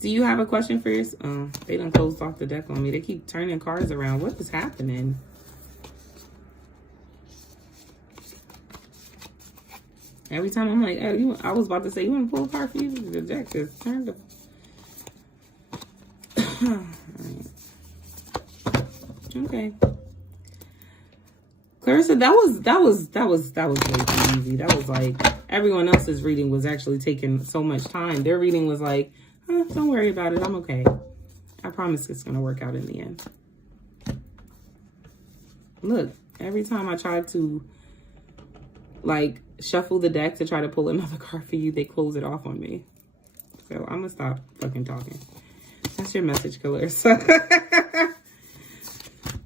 Do you have a question for yours? Oh, they done closed off the deck on me. They keep turning cards around. What is happening? Every time I'm like, oh, I was about to say, you want to pull a card for you? The deck just turned to... Okay. Clarissa, that was way too easy. That was like, everyone else's reading was actually taking so much time. Their reading was like, don't worry about it. I'm okay. I promise it's going to work out in the end. Look, every time I tried to like shuffle the deck to try to pull another card for you, they close it off on me. So I'm gonna stop fucking talking. That's your message, Clarissa.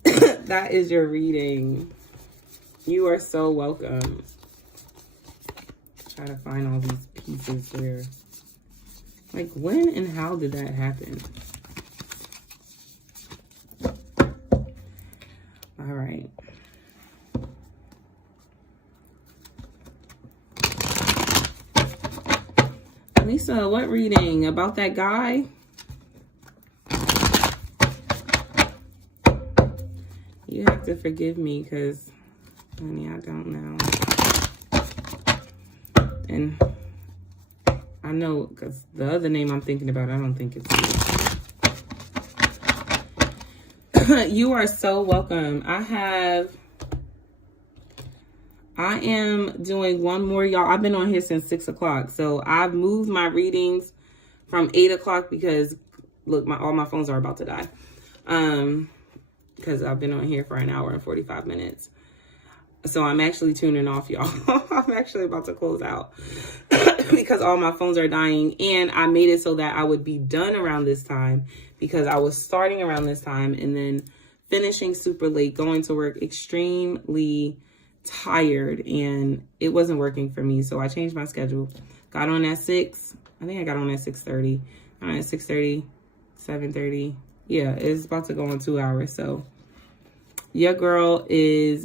That is your reading. You are so welcome. Try to find all these pieces here. Like, when and how did that happen? All right. Lisa, what reading? About that guy? You have to forgive me because, honey, I don't know. And I know because the other name I'm thinking about, I don't think it's you. You are so welcome. I am doing one more, y'all. I've been on here since 6 o'clock. So I've moved my readings from 8 o'clock because, look, all my phones are about to die. Because I've been on here for an hour and 45 minutes. So I'm actually tuning off, y'all. I'm actually about to close out because all my phones are dying. And I made it so that I would be done around this time because I was starting around this time and then finishing super late, going to work extremely tired, and it wasn't working for me. So I changed my schedule. Got on at 6. I think I got on at 6:30. I'm at 6:30, 7:30. Yeah, it's about to go on 2 hours. So your girl is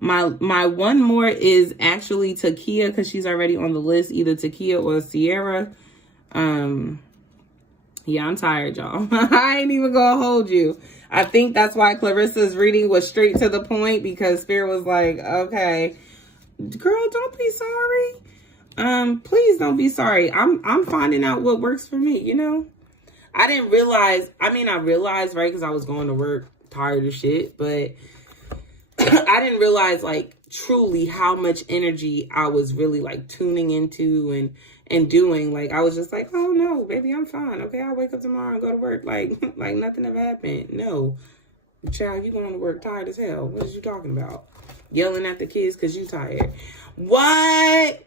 my one more is actually Takia because she's already on the list, either Takia or Sierra. Yeah, I'm tired, y'all. I ain't even gonna hold you. I think that's why Clarissa's reading was straight to the point, because Spirit was like, okay, girl, don't be sorry. Please don't be sorry. I'm finding out what works for me, you know? I didn't realize, I realized, right, because I was going to work tired of shit, but I didn't realize, like, truly how much energy I was really, like, tuning into and doing. Like, I was just like, oh no, baby, I'm fine. Okay, I'll wake up tomorrow and go to work. Like nothing ever happened. No. Child, you going to work tired as hell. What is you talking about? Yelling at the kids because you tired. What?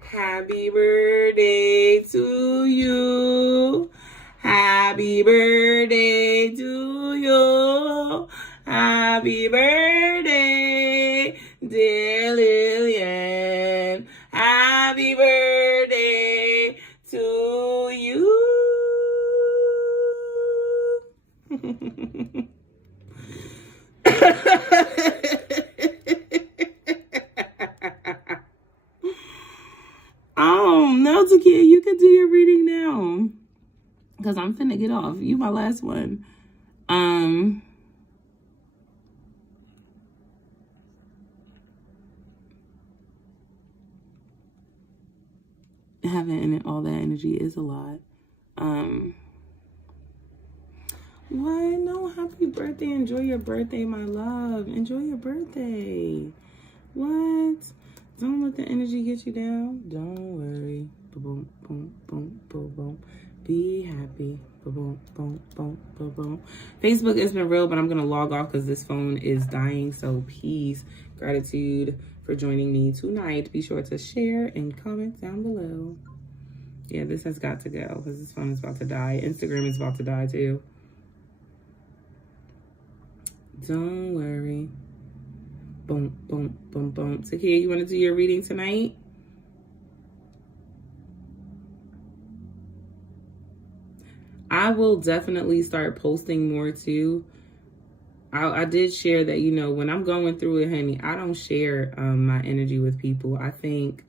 Happy birthday to you. Happy birthday to you. Happy birthday, dear Lillian. Happy birthday to you. No, Takia, you can do your reading now. Because I'm finna get off. You my last one. Having all that energy is a lot. What? No, happy birthday. Enjoy your birthday, my love. Enjoy your birthday. What? Don't let the energy get you down. Don't worry. Boom, boom, boom, boom, boom. Be happy. Boom, boom, boom, boom, boom. Facebook has been real, but I'm going to log off because this phone is dying. So peace, gratitude for joining me tonight. Be sure to share and comment down below. Yeah, this has got to go because this phone is about to die. Instagram is about to die too. Don't worry. Boom, boom, boom, boom. Takia, you want to do your reading tonight? I will definitely start posting more too. I did share that, you know, when I'm going through it, honey, I don't share my energy with people. I think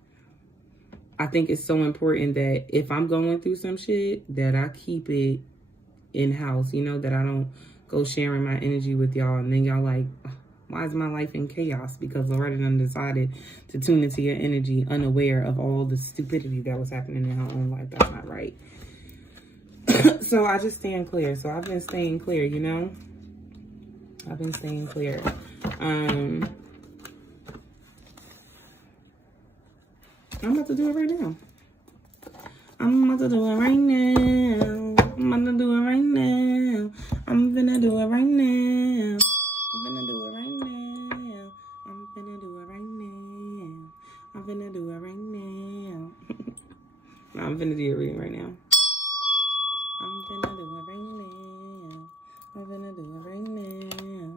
it's so important that if I'm going through some shit, that I keep it in-house, you know, that I don't go sharing my energy with y'all. And then y'all like, why is my life in chaos? Because Loretta done decided to tune into your energy unaware of all the stupidity that was happening in her own life. That's not right. So I just stand clear. So I've been staying clear, you know? I've been staying clear. I'm about to do it right now. I'm about to do it right now. I'm about to do it right now. I'm finna do it right now. I'm finna do it right now. I'm finna do it right now. I'm finna do it right now. No, I'm finna do your reading right now. I'm finna do it right now. I'm finna do it right now.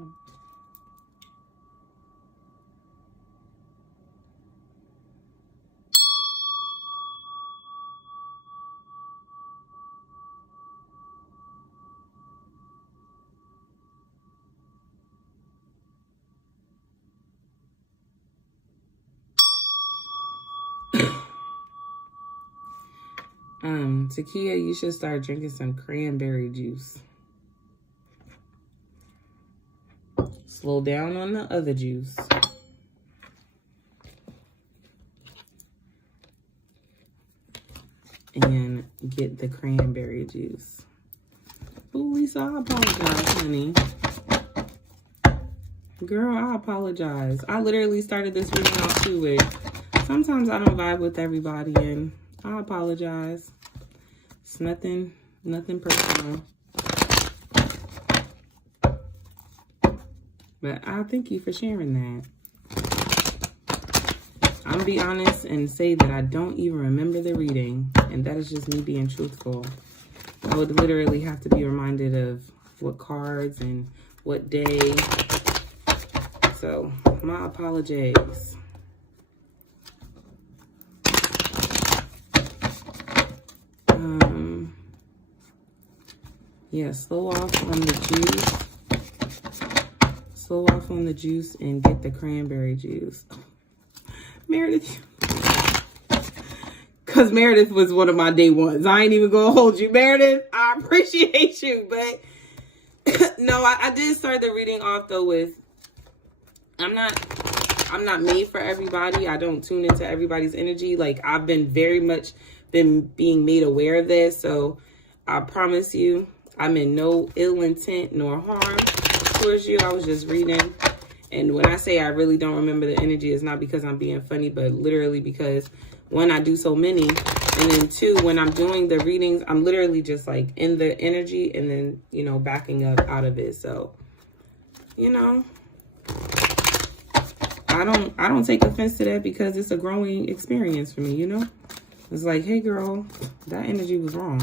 Takia, you should start drinking some cranberry juice. Slow down on the other juice. And get the cranberry juice. Ooh, Lisa, I apologize, honey. Girl, I apologize. I literally started this reading off too with, sometimes I don't vibe with everybody, and I apologize. It's nothing personal. But I thank you for sharing that. I'm gonna be honest and say that I don't even remember the reading, and that is just me being truthful. I would literally have to be reminded of what cards and what day. So, my apologies. Yeah, slow off on the juice. Slow off on the juice and get the cranberry juice. Meredith. Because Meredith was one of my day ones. I ain't even going to hold you, Meredith. I appreciate you. But no, I did start the reading off though with, I'm not made for everybody. I don't tune into everybody's energy. Like, I've been very much being made aware of this. So I promise you, I'm in no ill intent nor harm towards you. I was just reading. And when I say I really don't remember the energy, it's not because I'm being funny, but literally because, one, I do so many. And then two, when I'm doing the readings, I'm literally just like in the energy and then, you know, backing up out of it. So, you know, I don't take offense to that because it's a growing experience for me, you know? It's like, hey girl, that energy was wrong.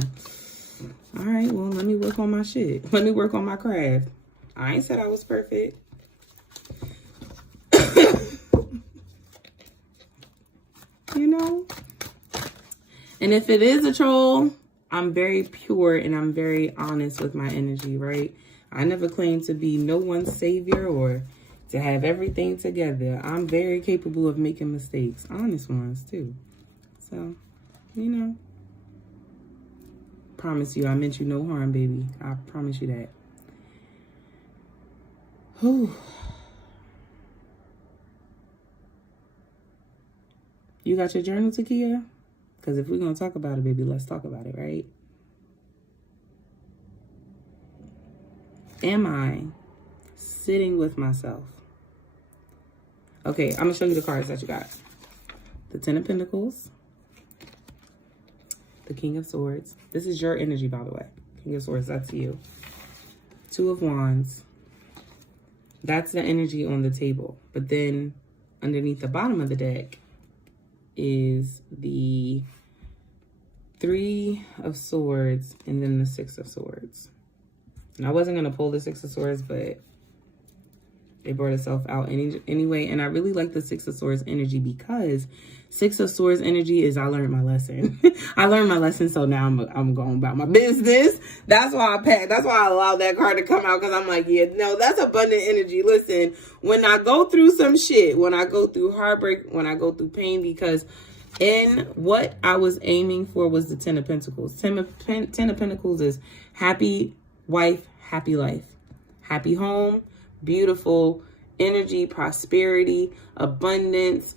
All right, well, let me work on my shit. Let me work on my craft. I ain't said I was perfect. You know? And if it is a troll, I'm very pure and I'm very honest with my energy, right? I never claim to be no one's savior or to have everything together. I'm very capable of making mistakes. Honest ones, too. So, you know. Promise you, I meant you no harm, baby. I promise you that. Whew. You got your journal, Takia? Because if we're going to talk about it, baby, let's talk about it, right? Am I sitting with myself? Okay, I'm going to show you the cards that you got. The Ten of Pentacles. The King of Swords. This is your energy, by the way. King of Swords, that's you. Two of Wands. That's the energy on the table. But then underneath the bottom of the deck is the Three of Swords and then the Six of Swords. And I wasn't going to pull the Six of Swords, but it brought itself out anyway. And I really like the Six of Swords energy because Six of Swords energy is I learned my lesson. I learned my lesson, so now I'm going about my business. That's why I packed. That's why I allowed that card to come out, because I'm like, yeah, no, that's abundant energy. Listen, when I go through some shit, when I go through heartbreak, when I go through pain, because in what I was aiming for was the Ten of Pentacles. Ten of Pentacles is happy wife, happy life, happy home, beautiful energy, prosperity, abundance,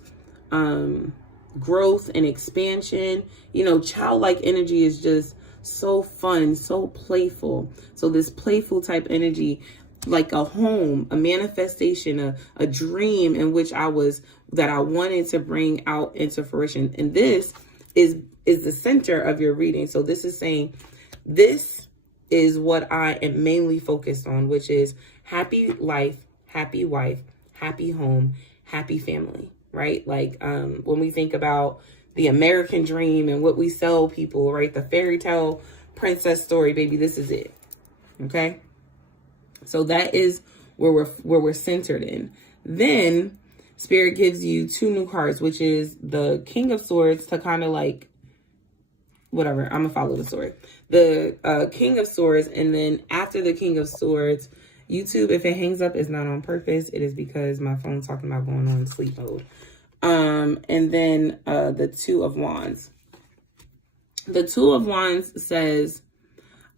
growth and expansion. You know, childlike energy is just so fun, so playful. So this playful type energy, like a home, a manifestation, a dream in which that I wanted to bring out into fruition. And this is the center of your reading. So this is saying, this is what I am mainly focused on, which is happy life, happy wife, happy home, happy family, right? Like when we think about the American dream and what we sell people, right? The fairy tale princess story, baby, this is it. Okay? So that is where we're centered in. Then Spirit gives you two new cards, which is the King of Swords to kind of like, whatever, I'm gonna follow the story. The King of Swords, and then after the King of Swords, YouTube, if it hangs up, is not on purpose. It is because my phone's talking about going on sleep mode. And then the Two of Wands. The Two of Wands says,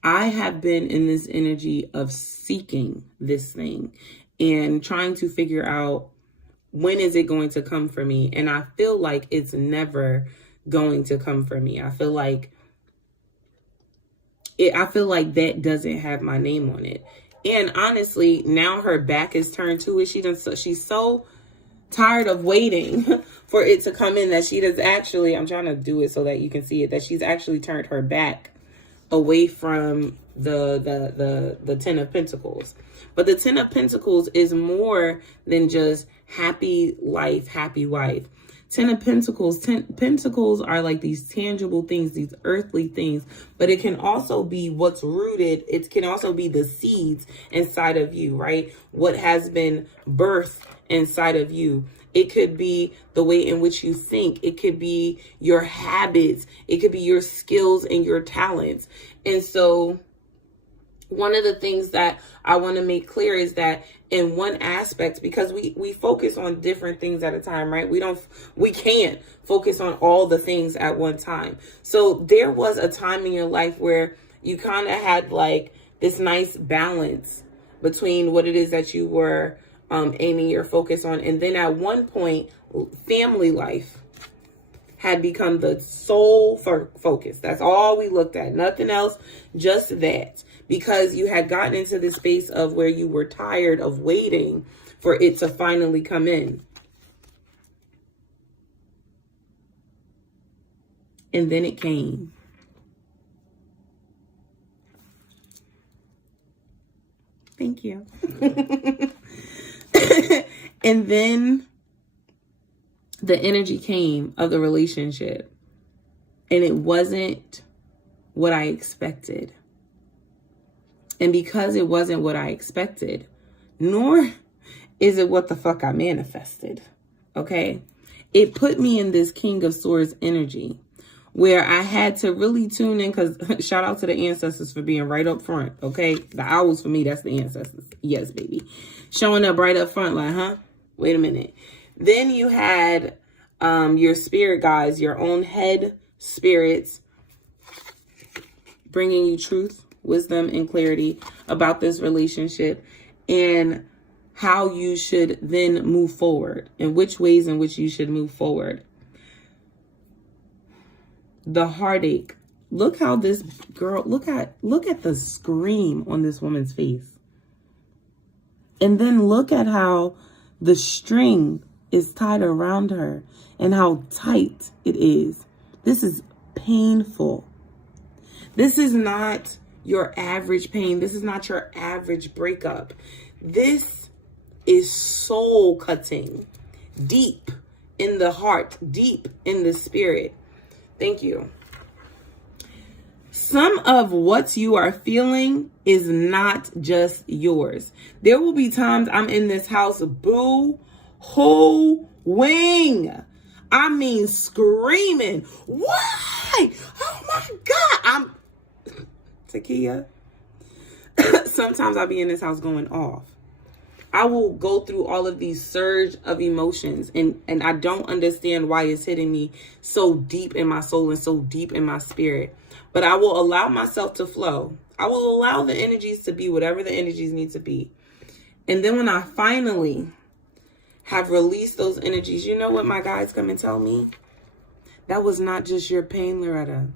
I have been in this energy of seeking this thing and trying to figure out when is it going to come for me. And I feel like it's never going to come for me. I feel like that doesn't have my name on it. And honestly, now her back is turned to it. She's so tired of waiting for it to come in that she does actually, I'm trying to do it so that you can see it, that she's actually turned her back away from the Ten of Pentacles. But the Ten of Pentacles is more than just happy life, happy wife. Ten of Pentacles are like these tangible things, these earthly things, but it can also be what's rooted. It can also be the seeds inside of you, right? What has been birthed inside of you. It could be the way in which you think. It could be your habits. It could be your skills and your talents. And so one of the things that I want to make clear is that in one aspect, because we focus on different things at a time, right? We can't focus on all the things at one time. So there was a time in your life where you kind of had like this nice balance between what it is that you were aiming your focus on. And then at one point, family life had become the sole focus. That's all we looked at. Nothing else, just that. Because you had gotten into this space of where you were tired of waiting for it to finally come in. And then it came. Thank you. And then the energy came of the relationship. And it wasn't what I expected. And because it wasn't what I expected, nor is it what the fuck I manifested, okay? It put me in this King of Swords energy where I had to really tune in, because shout out to the ancestors for being right up front, okay? The owls for me, that's the ancestors. Yes, baby. Showing up right up front like, huh? Wait a minute. Then you had your spirit guides, your own head spirits, bringing you truth, wisdom, and clarity about this relationship and how you should then move forward, and which ways in which you should move forward. The heartache. Look how this girl, look at the scream on this woman's face. And then look at how the string is tied around her and how tight it is. This is painful. This is not your average pain. This is not your average breakup. This is soul cutting, deep in the heart, deep in the spirit. Thank you. Some of what you are feeling is not just yours. There will be times I'm in this house boo-hoo-wing. I mean screaming. Why? Oh my God. Takia. Sometimes I'll be in this house going off. I will go through all of these surge of emotions and I don't understand why it's hitting me so deep in my soul and so deep in my spirit. But I will allow myself to flow. I will allow the energies to be whatever the energies need to be. And then when I finally have released those energies, you know what my guides come and tell me? That was not just your pain, Loretta.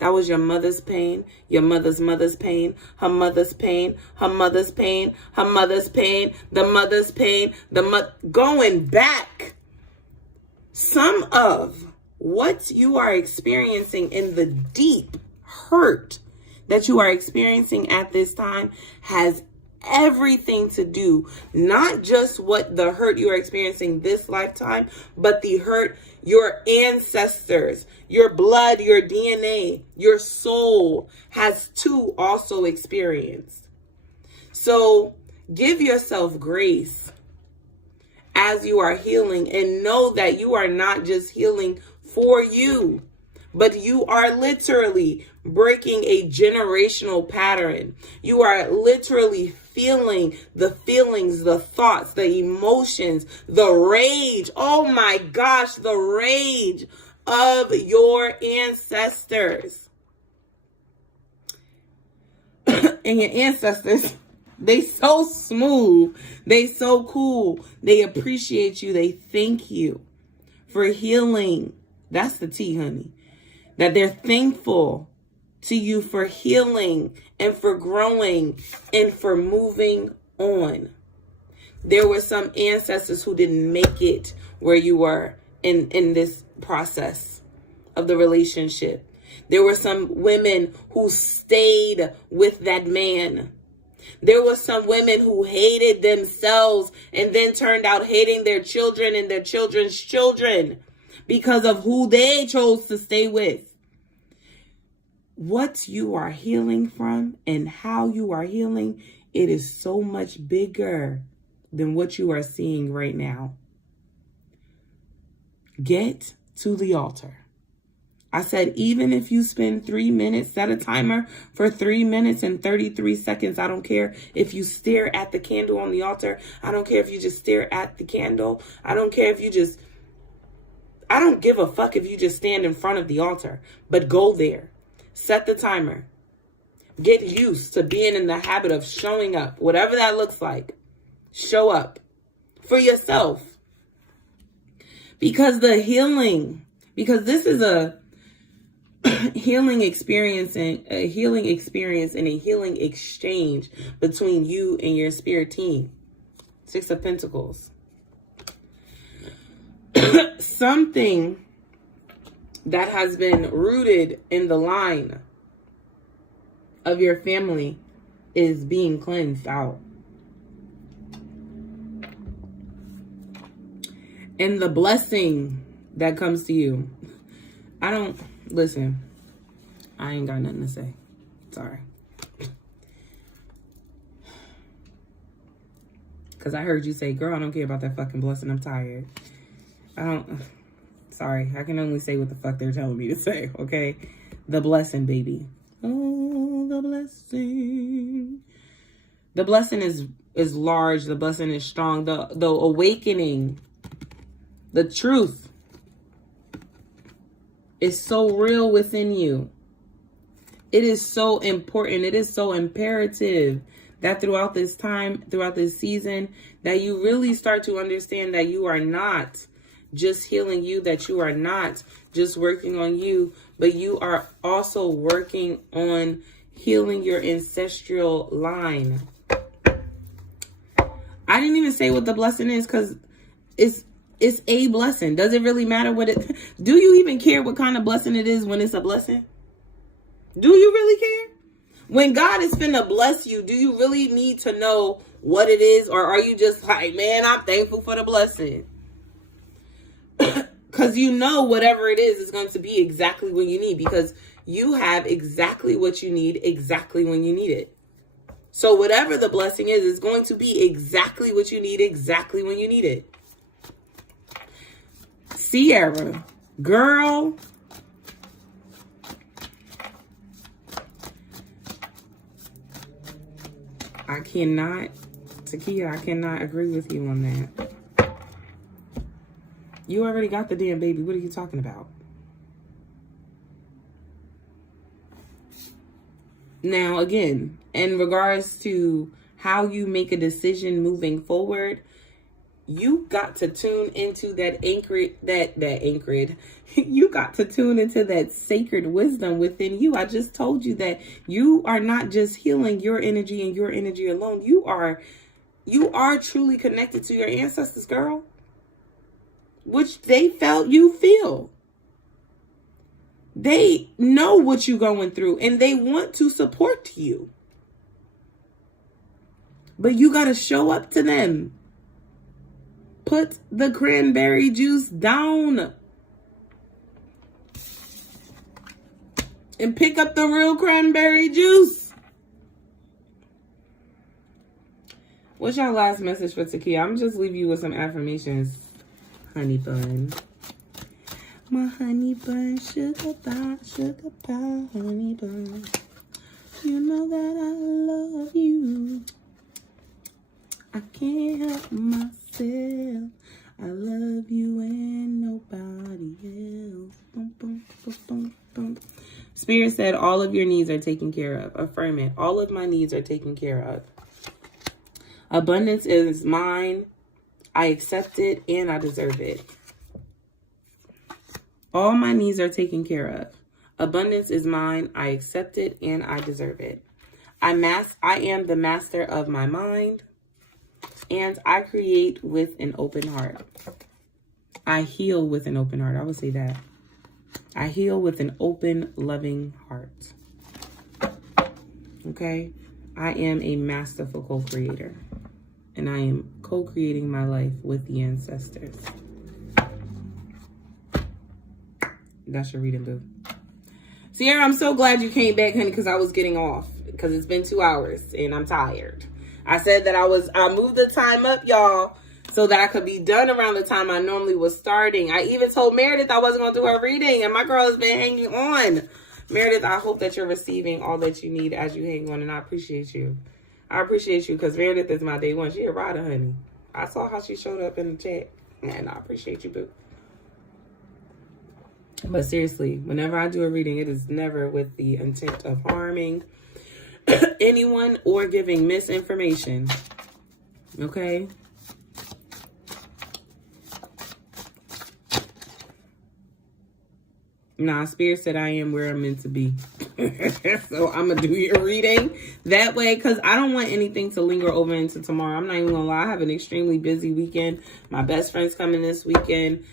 That was your mother's pain, your mother's pain, her mother's pain, her mother's pain, her mother's pain, the mother's pain, going back. Some of what you are experiencing in the deep hurt that you are experiencing at this time has everything to do, not just what the hurt you are experiencing this lifetime, but the hurt your ancestors, your blood, your DNA, your soul has too also experienced. So give yourself grace as you are healing and know that you are not just healing for you, but you are literally breaking a generational pattern. You are literally feeling the feelings, the thoughts, the emotions, the rage. Oh my gosh, the rage of your ancestors. And your ancestors, they so smooth. They so cool. They appreciate you. They thank you for healing. That's the tea, honey. That they're thankful to you for healing and for growing and for moving on. There were some ancestors who didn't make it where you were in this process of the relationship. There were some women who stayed with that man. There were some women who hated themselves and then turned out hating their children and their children's children because of who they chose to stay with. What you are healing from and how you are healing, it is so much bigger than what you are seeing right now. Get to the altar. I said, even if you spend 3 minutes, set a timer for 3 minutes and 33 seconds. I don't care if you stare at the candle on the altar. I don't care if you just stare at the candle. I don't care if you just, I don't give a fuck if you just stand in front of the altar, but go there. Set the timer. Get used to being in the habit of showing up, whatever that looks like. Show up for yourself. Because this is a healing experience and a healing exchange between you and your spirit team. 6 of Pentacles. Something that has been rooted in the line of your family is being cleansed out. And the blessing that comes to you. I don't I ain't got nothing to say. Sorry. Because I heard you say, girl, I don't care about that fucking blessing. I'm tired. Sorry. I can only say what the fuck they're telling me to say, okay? The blessing, baby. Oh, the blessing. The blessing is large. The blessing is strong. The awakening, the truth is so real within you. It is so important. It is so imperative that throughout this time, throughout this season, that you really start to understand that you are not just healing you, that you are not just working on you, but you are also working on healing your ancestral line. I didn't even say what the blessing is because it's a blessing. Does it really matter what it... Do you even care what kind of blessing it is when it's a blessing? Do you really care? When God is finna bless you, do you really need to know what it is? Or are you just like, man, I'm thankful for the blessing? Because you know whatever it is going to be exactly what you need. Because you have exactly what you need exactly when you need it. So whatever the blessing is going to be exactly what you need exactly when you need it. Sierra, girl. Takia, I cannot agree with you on that. You already got the damn baby. What are you talking about? Now, again, in regards to how you make a decision moving forward, you got to tune into that anchored. You got to tune into that sacred wisdom within you. I just told you that you are not just healing your energy and your energy alone. You are truly connected to your ancestors, girl. Which they felt you feel. They know what you're going through and they want to support you. But you got to show up to them. Put the cranberry juice down. And pick up the real cranberry juice. What's your last message for Takia? I'm just leave you with some affirmations, honey bun. My honey bun, sugar pie, honey bun. You know that I love you. I can't help myself. I love you and nobody else. Boom, boom, boom, boom, boom. Spirit said all of your needs are taken care of. Affirm it. All of my needs are taken care of. Abundance is mine. I accept it and I deserve it. All my needs are taken care of. Abundance is mine. I accept it and I deserve it. I am the master of my mind. And I create with an open heart. I heal with an open heart. I would say that. I heal with an open, loving heart. Okay? I am a masterful co-creator. And I am co-creating my life with the ancestors. That's your reading, boo. Sierra, I'm so glad you came back, honey, because I was getting off. Because it's been 2 hours and I'm tired. I said that I moved the time up, y'all, so that I could be done around the time I normally was starting. I even told Meredith I wasn't going to do her reading, and my girl has been hanging on. Meredith, I hope that you're receiving all that you need as you hang on, and I appreciate you. I appreciate you because Meredith is my day one. She a rider, honey. I saw how she showed up in the chat, and I appreciate you, boo. But seriously, whenever I do a reading, it is never with the intent of harming anyone or giving misinformation. Okay? Nah, Spirit said I am where I'm meant to be. So I'm going to do your reading that way because I don't want anything to linger over into tomorrow. I'm not even going to lie. I have an extremely busy weekend. My best friend's coming this weekend.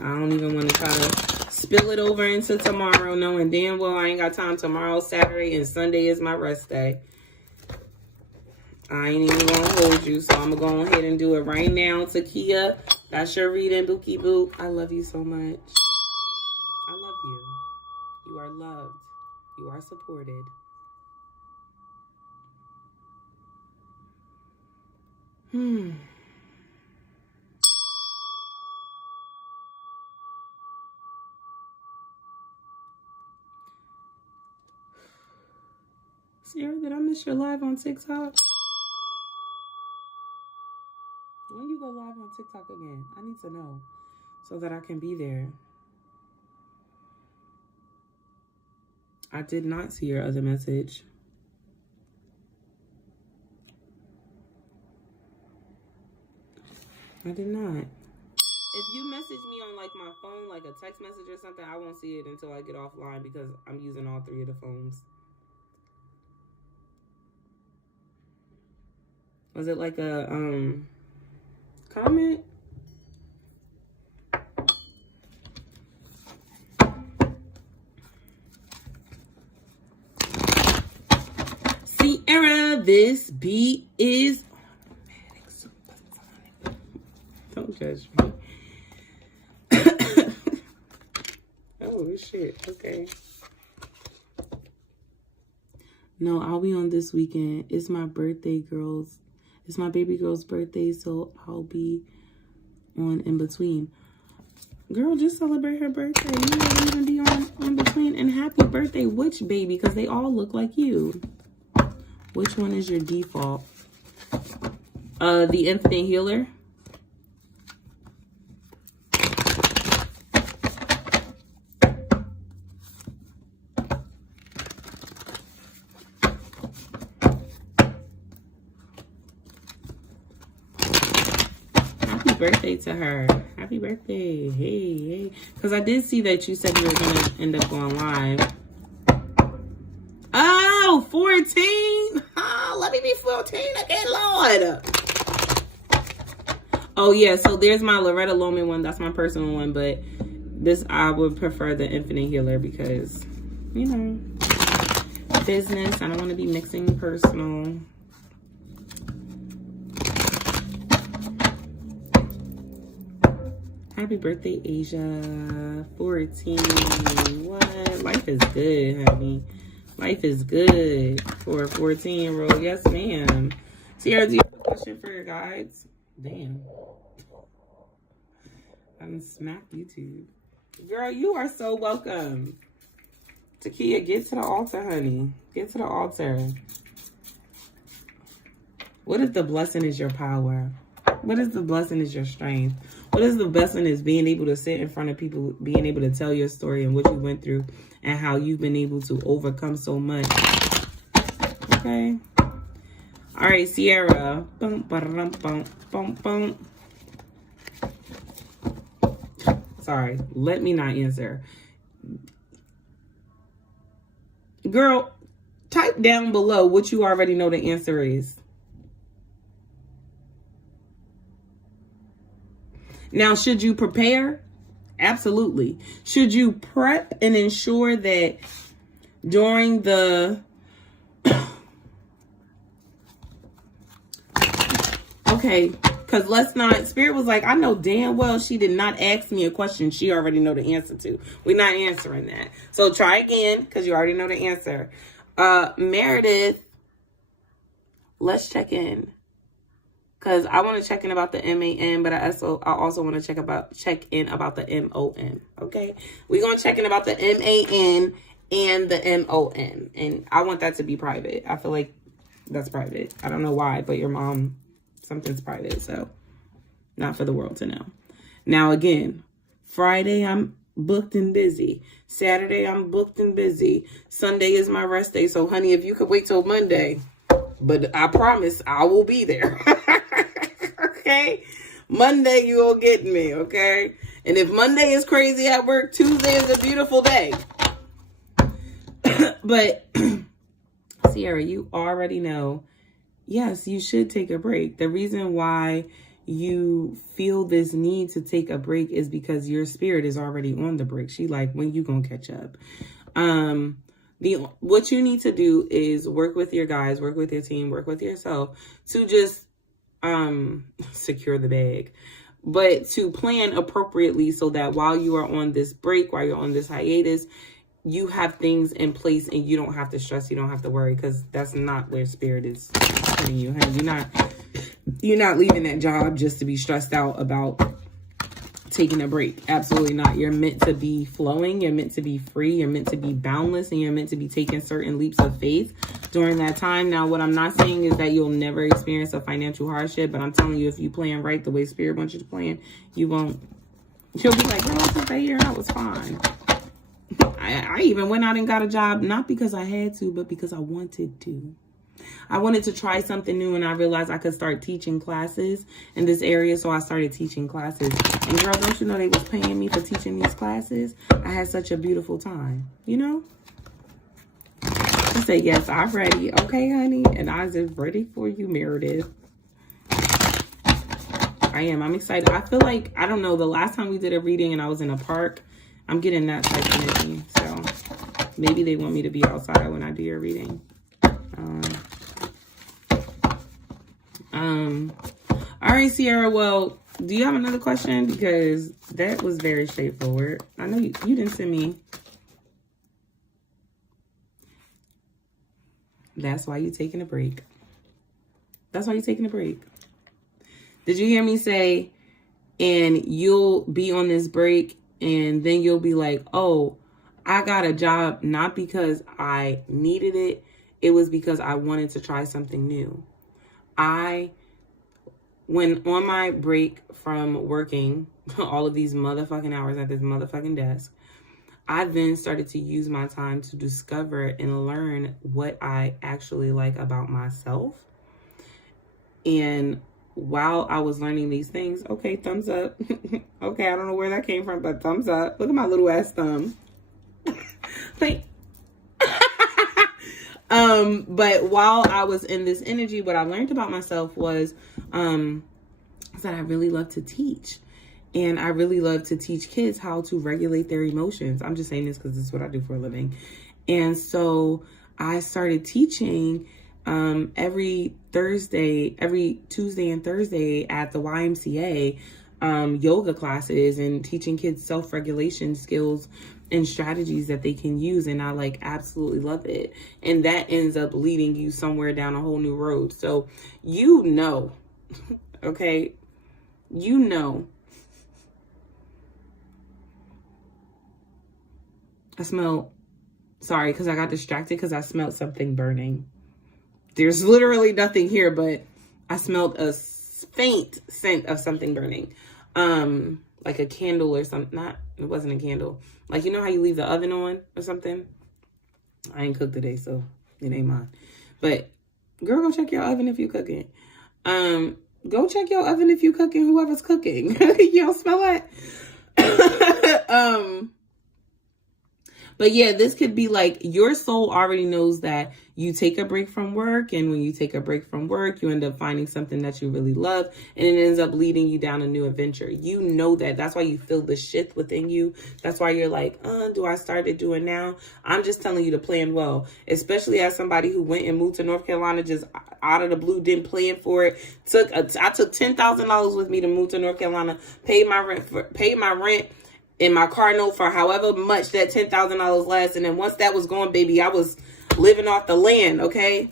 I don't even want to try to spill it over into tomorrow, knowing damn well I ain't got time tomorrow, Saturday, and Sunday is my rest day. I ain't even going to hold you, so I'm going to go ahead and do it right now. Takia, that's your reading, Bookie Boo. I love you so much. I love you. You are loved. You are supported. Sierra, did I miss your live on TikTok? When you go live on TikTok again? I need to know so that I can be there. I did not see your other message. I did not. If you message me on like my phone, like a text message or something, I won't see it until I get offline because I'm using all 3 of the phones. Was it like a comment? Sierra, this beat is... Don't judge me. Oh, shit. Okay. No, I'll be on this weekend. It's my birthday, girls. It's my baby girl's birthday, so I'll be on in between. Girl, just celebrate her birthday. You won't even be on between. And happy birthday, which baby? Because they all look like you. Which one is your default? The Infinite Healer. Birthday to her. Happy birthday. Hey. Because I did see that you said you were going to end up going live. Oh, 14. Oh, let me be 14 again, Lord. Oh, yeah. So there's my Loretta Loman one. That's my personal one. But this, I would prefer the Infinite Healer because, you know, business. I don't want to be mixing personal. Happy birthday, Asia. 14. What? Life is good, honey. Life is good for a 14-year-old. Yes, ma'am. Sierra, do you have a question for your guides? Damn. I done smacked YouTube. Girl, you are so welcome. Takia, get to the altar, honey. Get to the altar. What if the blessing is your power? What if the blessing is your strength? What is the blessing is being able to sit in front of people, being able to tell your story and what you went through and how you've been able to overcome so much. Okay. All right, Sierra. Sorry, let me not answer. Girl, type down below what you already know the answer is. Now, should you prepare? Absolutely. Should you prep and ensure that during the... Okay, because let's not... Spirit was like, I know damn well she did not ask me a question she already know the answer to. We're not answering that. So try again, because you already know the answer. Meredith, let's check in. Because I want to check in about the MAN, but I also want to check in about the MON. Okay? We're going to check in about the MAN and the MON. And I want that to be private. I feel like that's private. I don't know why, but your mom, something's private. So, not for the world to know. Now, again, Friday, I'm booked and busy. Saturday, I'm booked and busy. Sunday is my rest day. So, honey, if you could wait till Monday. But I promise I will be there. Okay? Monday you will get me, okay? And if Monday is crazy at work, Tuesday is a beautiful day. But, Sierra, you already know, yes, you should take a break. The reason why you feel this need to take a break is because your spirit is already on the break. She like, when you gonna catch up? What you need to do is work with your guys, work with your team, work with yourself to just secure the bag. but to plan appropriately so that while you are on this break, while you're on this hiatus, you have things in place and you don't have to stress, you don't have to worry, because that's not where spirit is putting you, honey. You're not leaving that job just to be stressed out about taking a break. Absolutely not. You're meant to be flowing. You're meant to be free. You're meant to be boundless, and you're meant to be taking certain leaps of faith during that time. Now, what I'm not saying is that you'll never experience a financial hardship, but I'm telling you, if you plan right the way spirit wants you to plan, you won't. You'll be like, girl, I took that year and I was fine. I even went out and got a job, not because I had to, but because I wanted to. I wanted to try something new, and I realized I could start teaching classes in this area, so I started teaching classes. And girl, don't you know they was paying me for teaching these classes? I had such a beautiful time, you know? She said, yes, I'm ready. Okay, honey. And I was ready for you, Meredith. I am. I'm excited. I feel like, I don't know, the last time we did a reading and I was in a park, I'm getting that type of energy. So maybe they want me to be outside when I do your reading. All right, Sierra. Well, do you have another question? Because that was very straightforward. I know you didn't send me. That's why you're taking a break. That's why you're taking a break. Did you hear me say, and you'll be on this break and then you'll be like, oh, I got a job not because I needed it. It was because I wanted to try something new. When on my break from working all of these motherfucking hours at this motherfucking desk, I then started to use my time to discover and learn what I actually like about myself. And while I was learning these things, okay, thumbs up. Okay, I don't know where that came from, but thumbs up. Look at my little ass thumb. Like, but while I was in this energy, what I learned about myself was that I really love to teach. And I really love to teach kids how to regulate their emotions. I'm just saying this because this is what I do for a living. And so I started teaching every Tuesday and Thursday at the YMCA, yoga classes, and teaching kids self-regulation skills and strategies that they can use. And I absolutely love it. And that ends up leading you somewhere down a whole new road. So, okay, sorry, because I got distracted because I smelled something burning. There's literally nothing here, but I smelled a faint scent of something burning. Like a candle or something. It wasn't a candle. Like, you know how you leave the oven on or something? I ain't cooked today, so it ain't mine. But girl, go check your oven if you're cooking. Go check your oven if you're cooking, whoever's cooking. You don't smell it? But yeah, this could be like your soul already knows that you take a break from work. And when you take a break from work, you end up finding something that you really love. And it ends up leading you down a new adventure. You know that. That's why you feel the shift within you. That's why you're like, do I start to do it now? I'm just telling you to plan well. Especially as somebody who went and moved to North Carolina just out of the blue, didn't plan for it. I took $10,000 with me to move to North Carolina, paid my rent in my car note for however much that $10,000 lasts. And then once that was gone, baby, I was living off the land, okay?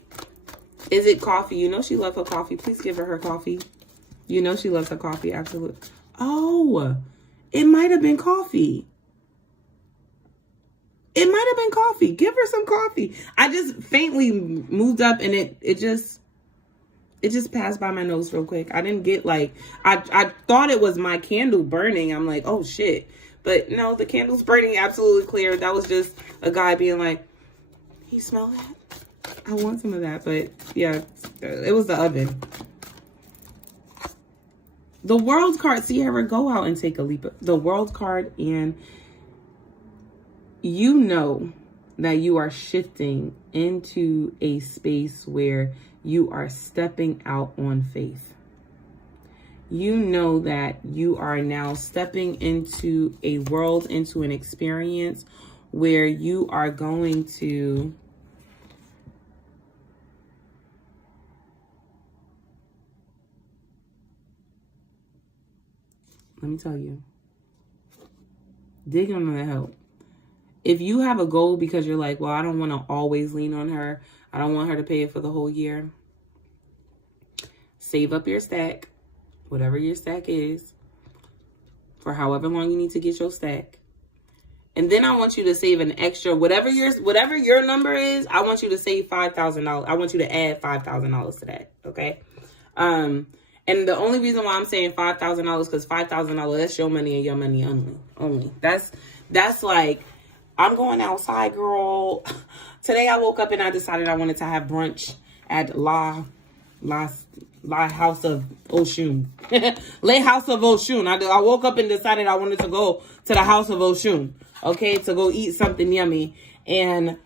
Is it coffee? You know she loves her coffee. Please give her coffee. You know she loves her coffee, absolutely. Oh, it might have been coffee. It might have been coffee. Give her some coffee. I just faintly moved up and it just passed by my nose real quick. I didn't get I thought it was my candle burning. I'm like, oh shit. But no, the candle's burning absolutely clear. That was just a guy being like, you smell that? I want some of that. But yeah, it was the oven. The world card, Sierra, go out and take a leap. The world card, and you know that you are shifting into a space where you are stepping out on faith. You know that you are now stepping into a world, into an experience where you are going to let me tell you, dig on the help. If you have a goal because you're like, well, I don't want to always lean on her, I don't want her to pay it for the whole year, save up your stack, whatever your stack is, for however long you need to get your stack. And then I want you to save an extra, whatever your number is, I want you to save $5,000. I want you to add $5,000 to that, okay? And the only reason why I'm saying $5,000 because $5,000, that's your money and your money only. That's like, I'm going outside, girl. Today I woke up and I decided I wanted to have brunch at La House of Oshun. La House of Oshun. I woke up and decided I wanted to go to the House of Oshun, okay, to go eat something yummy. And,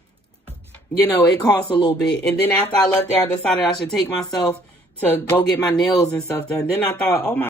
you know, it costs a little bit. And then after I left there, I decided I should take myself to go get my nails and stuff done. Then I thought, oh my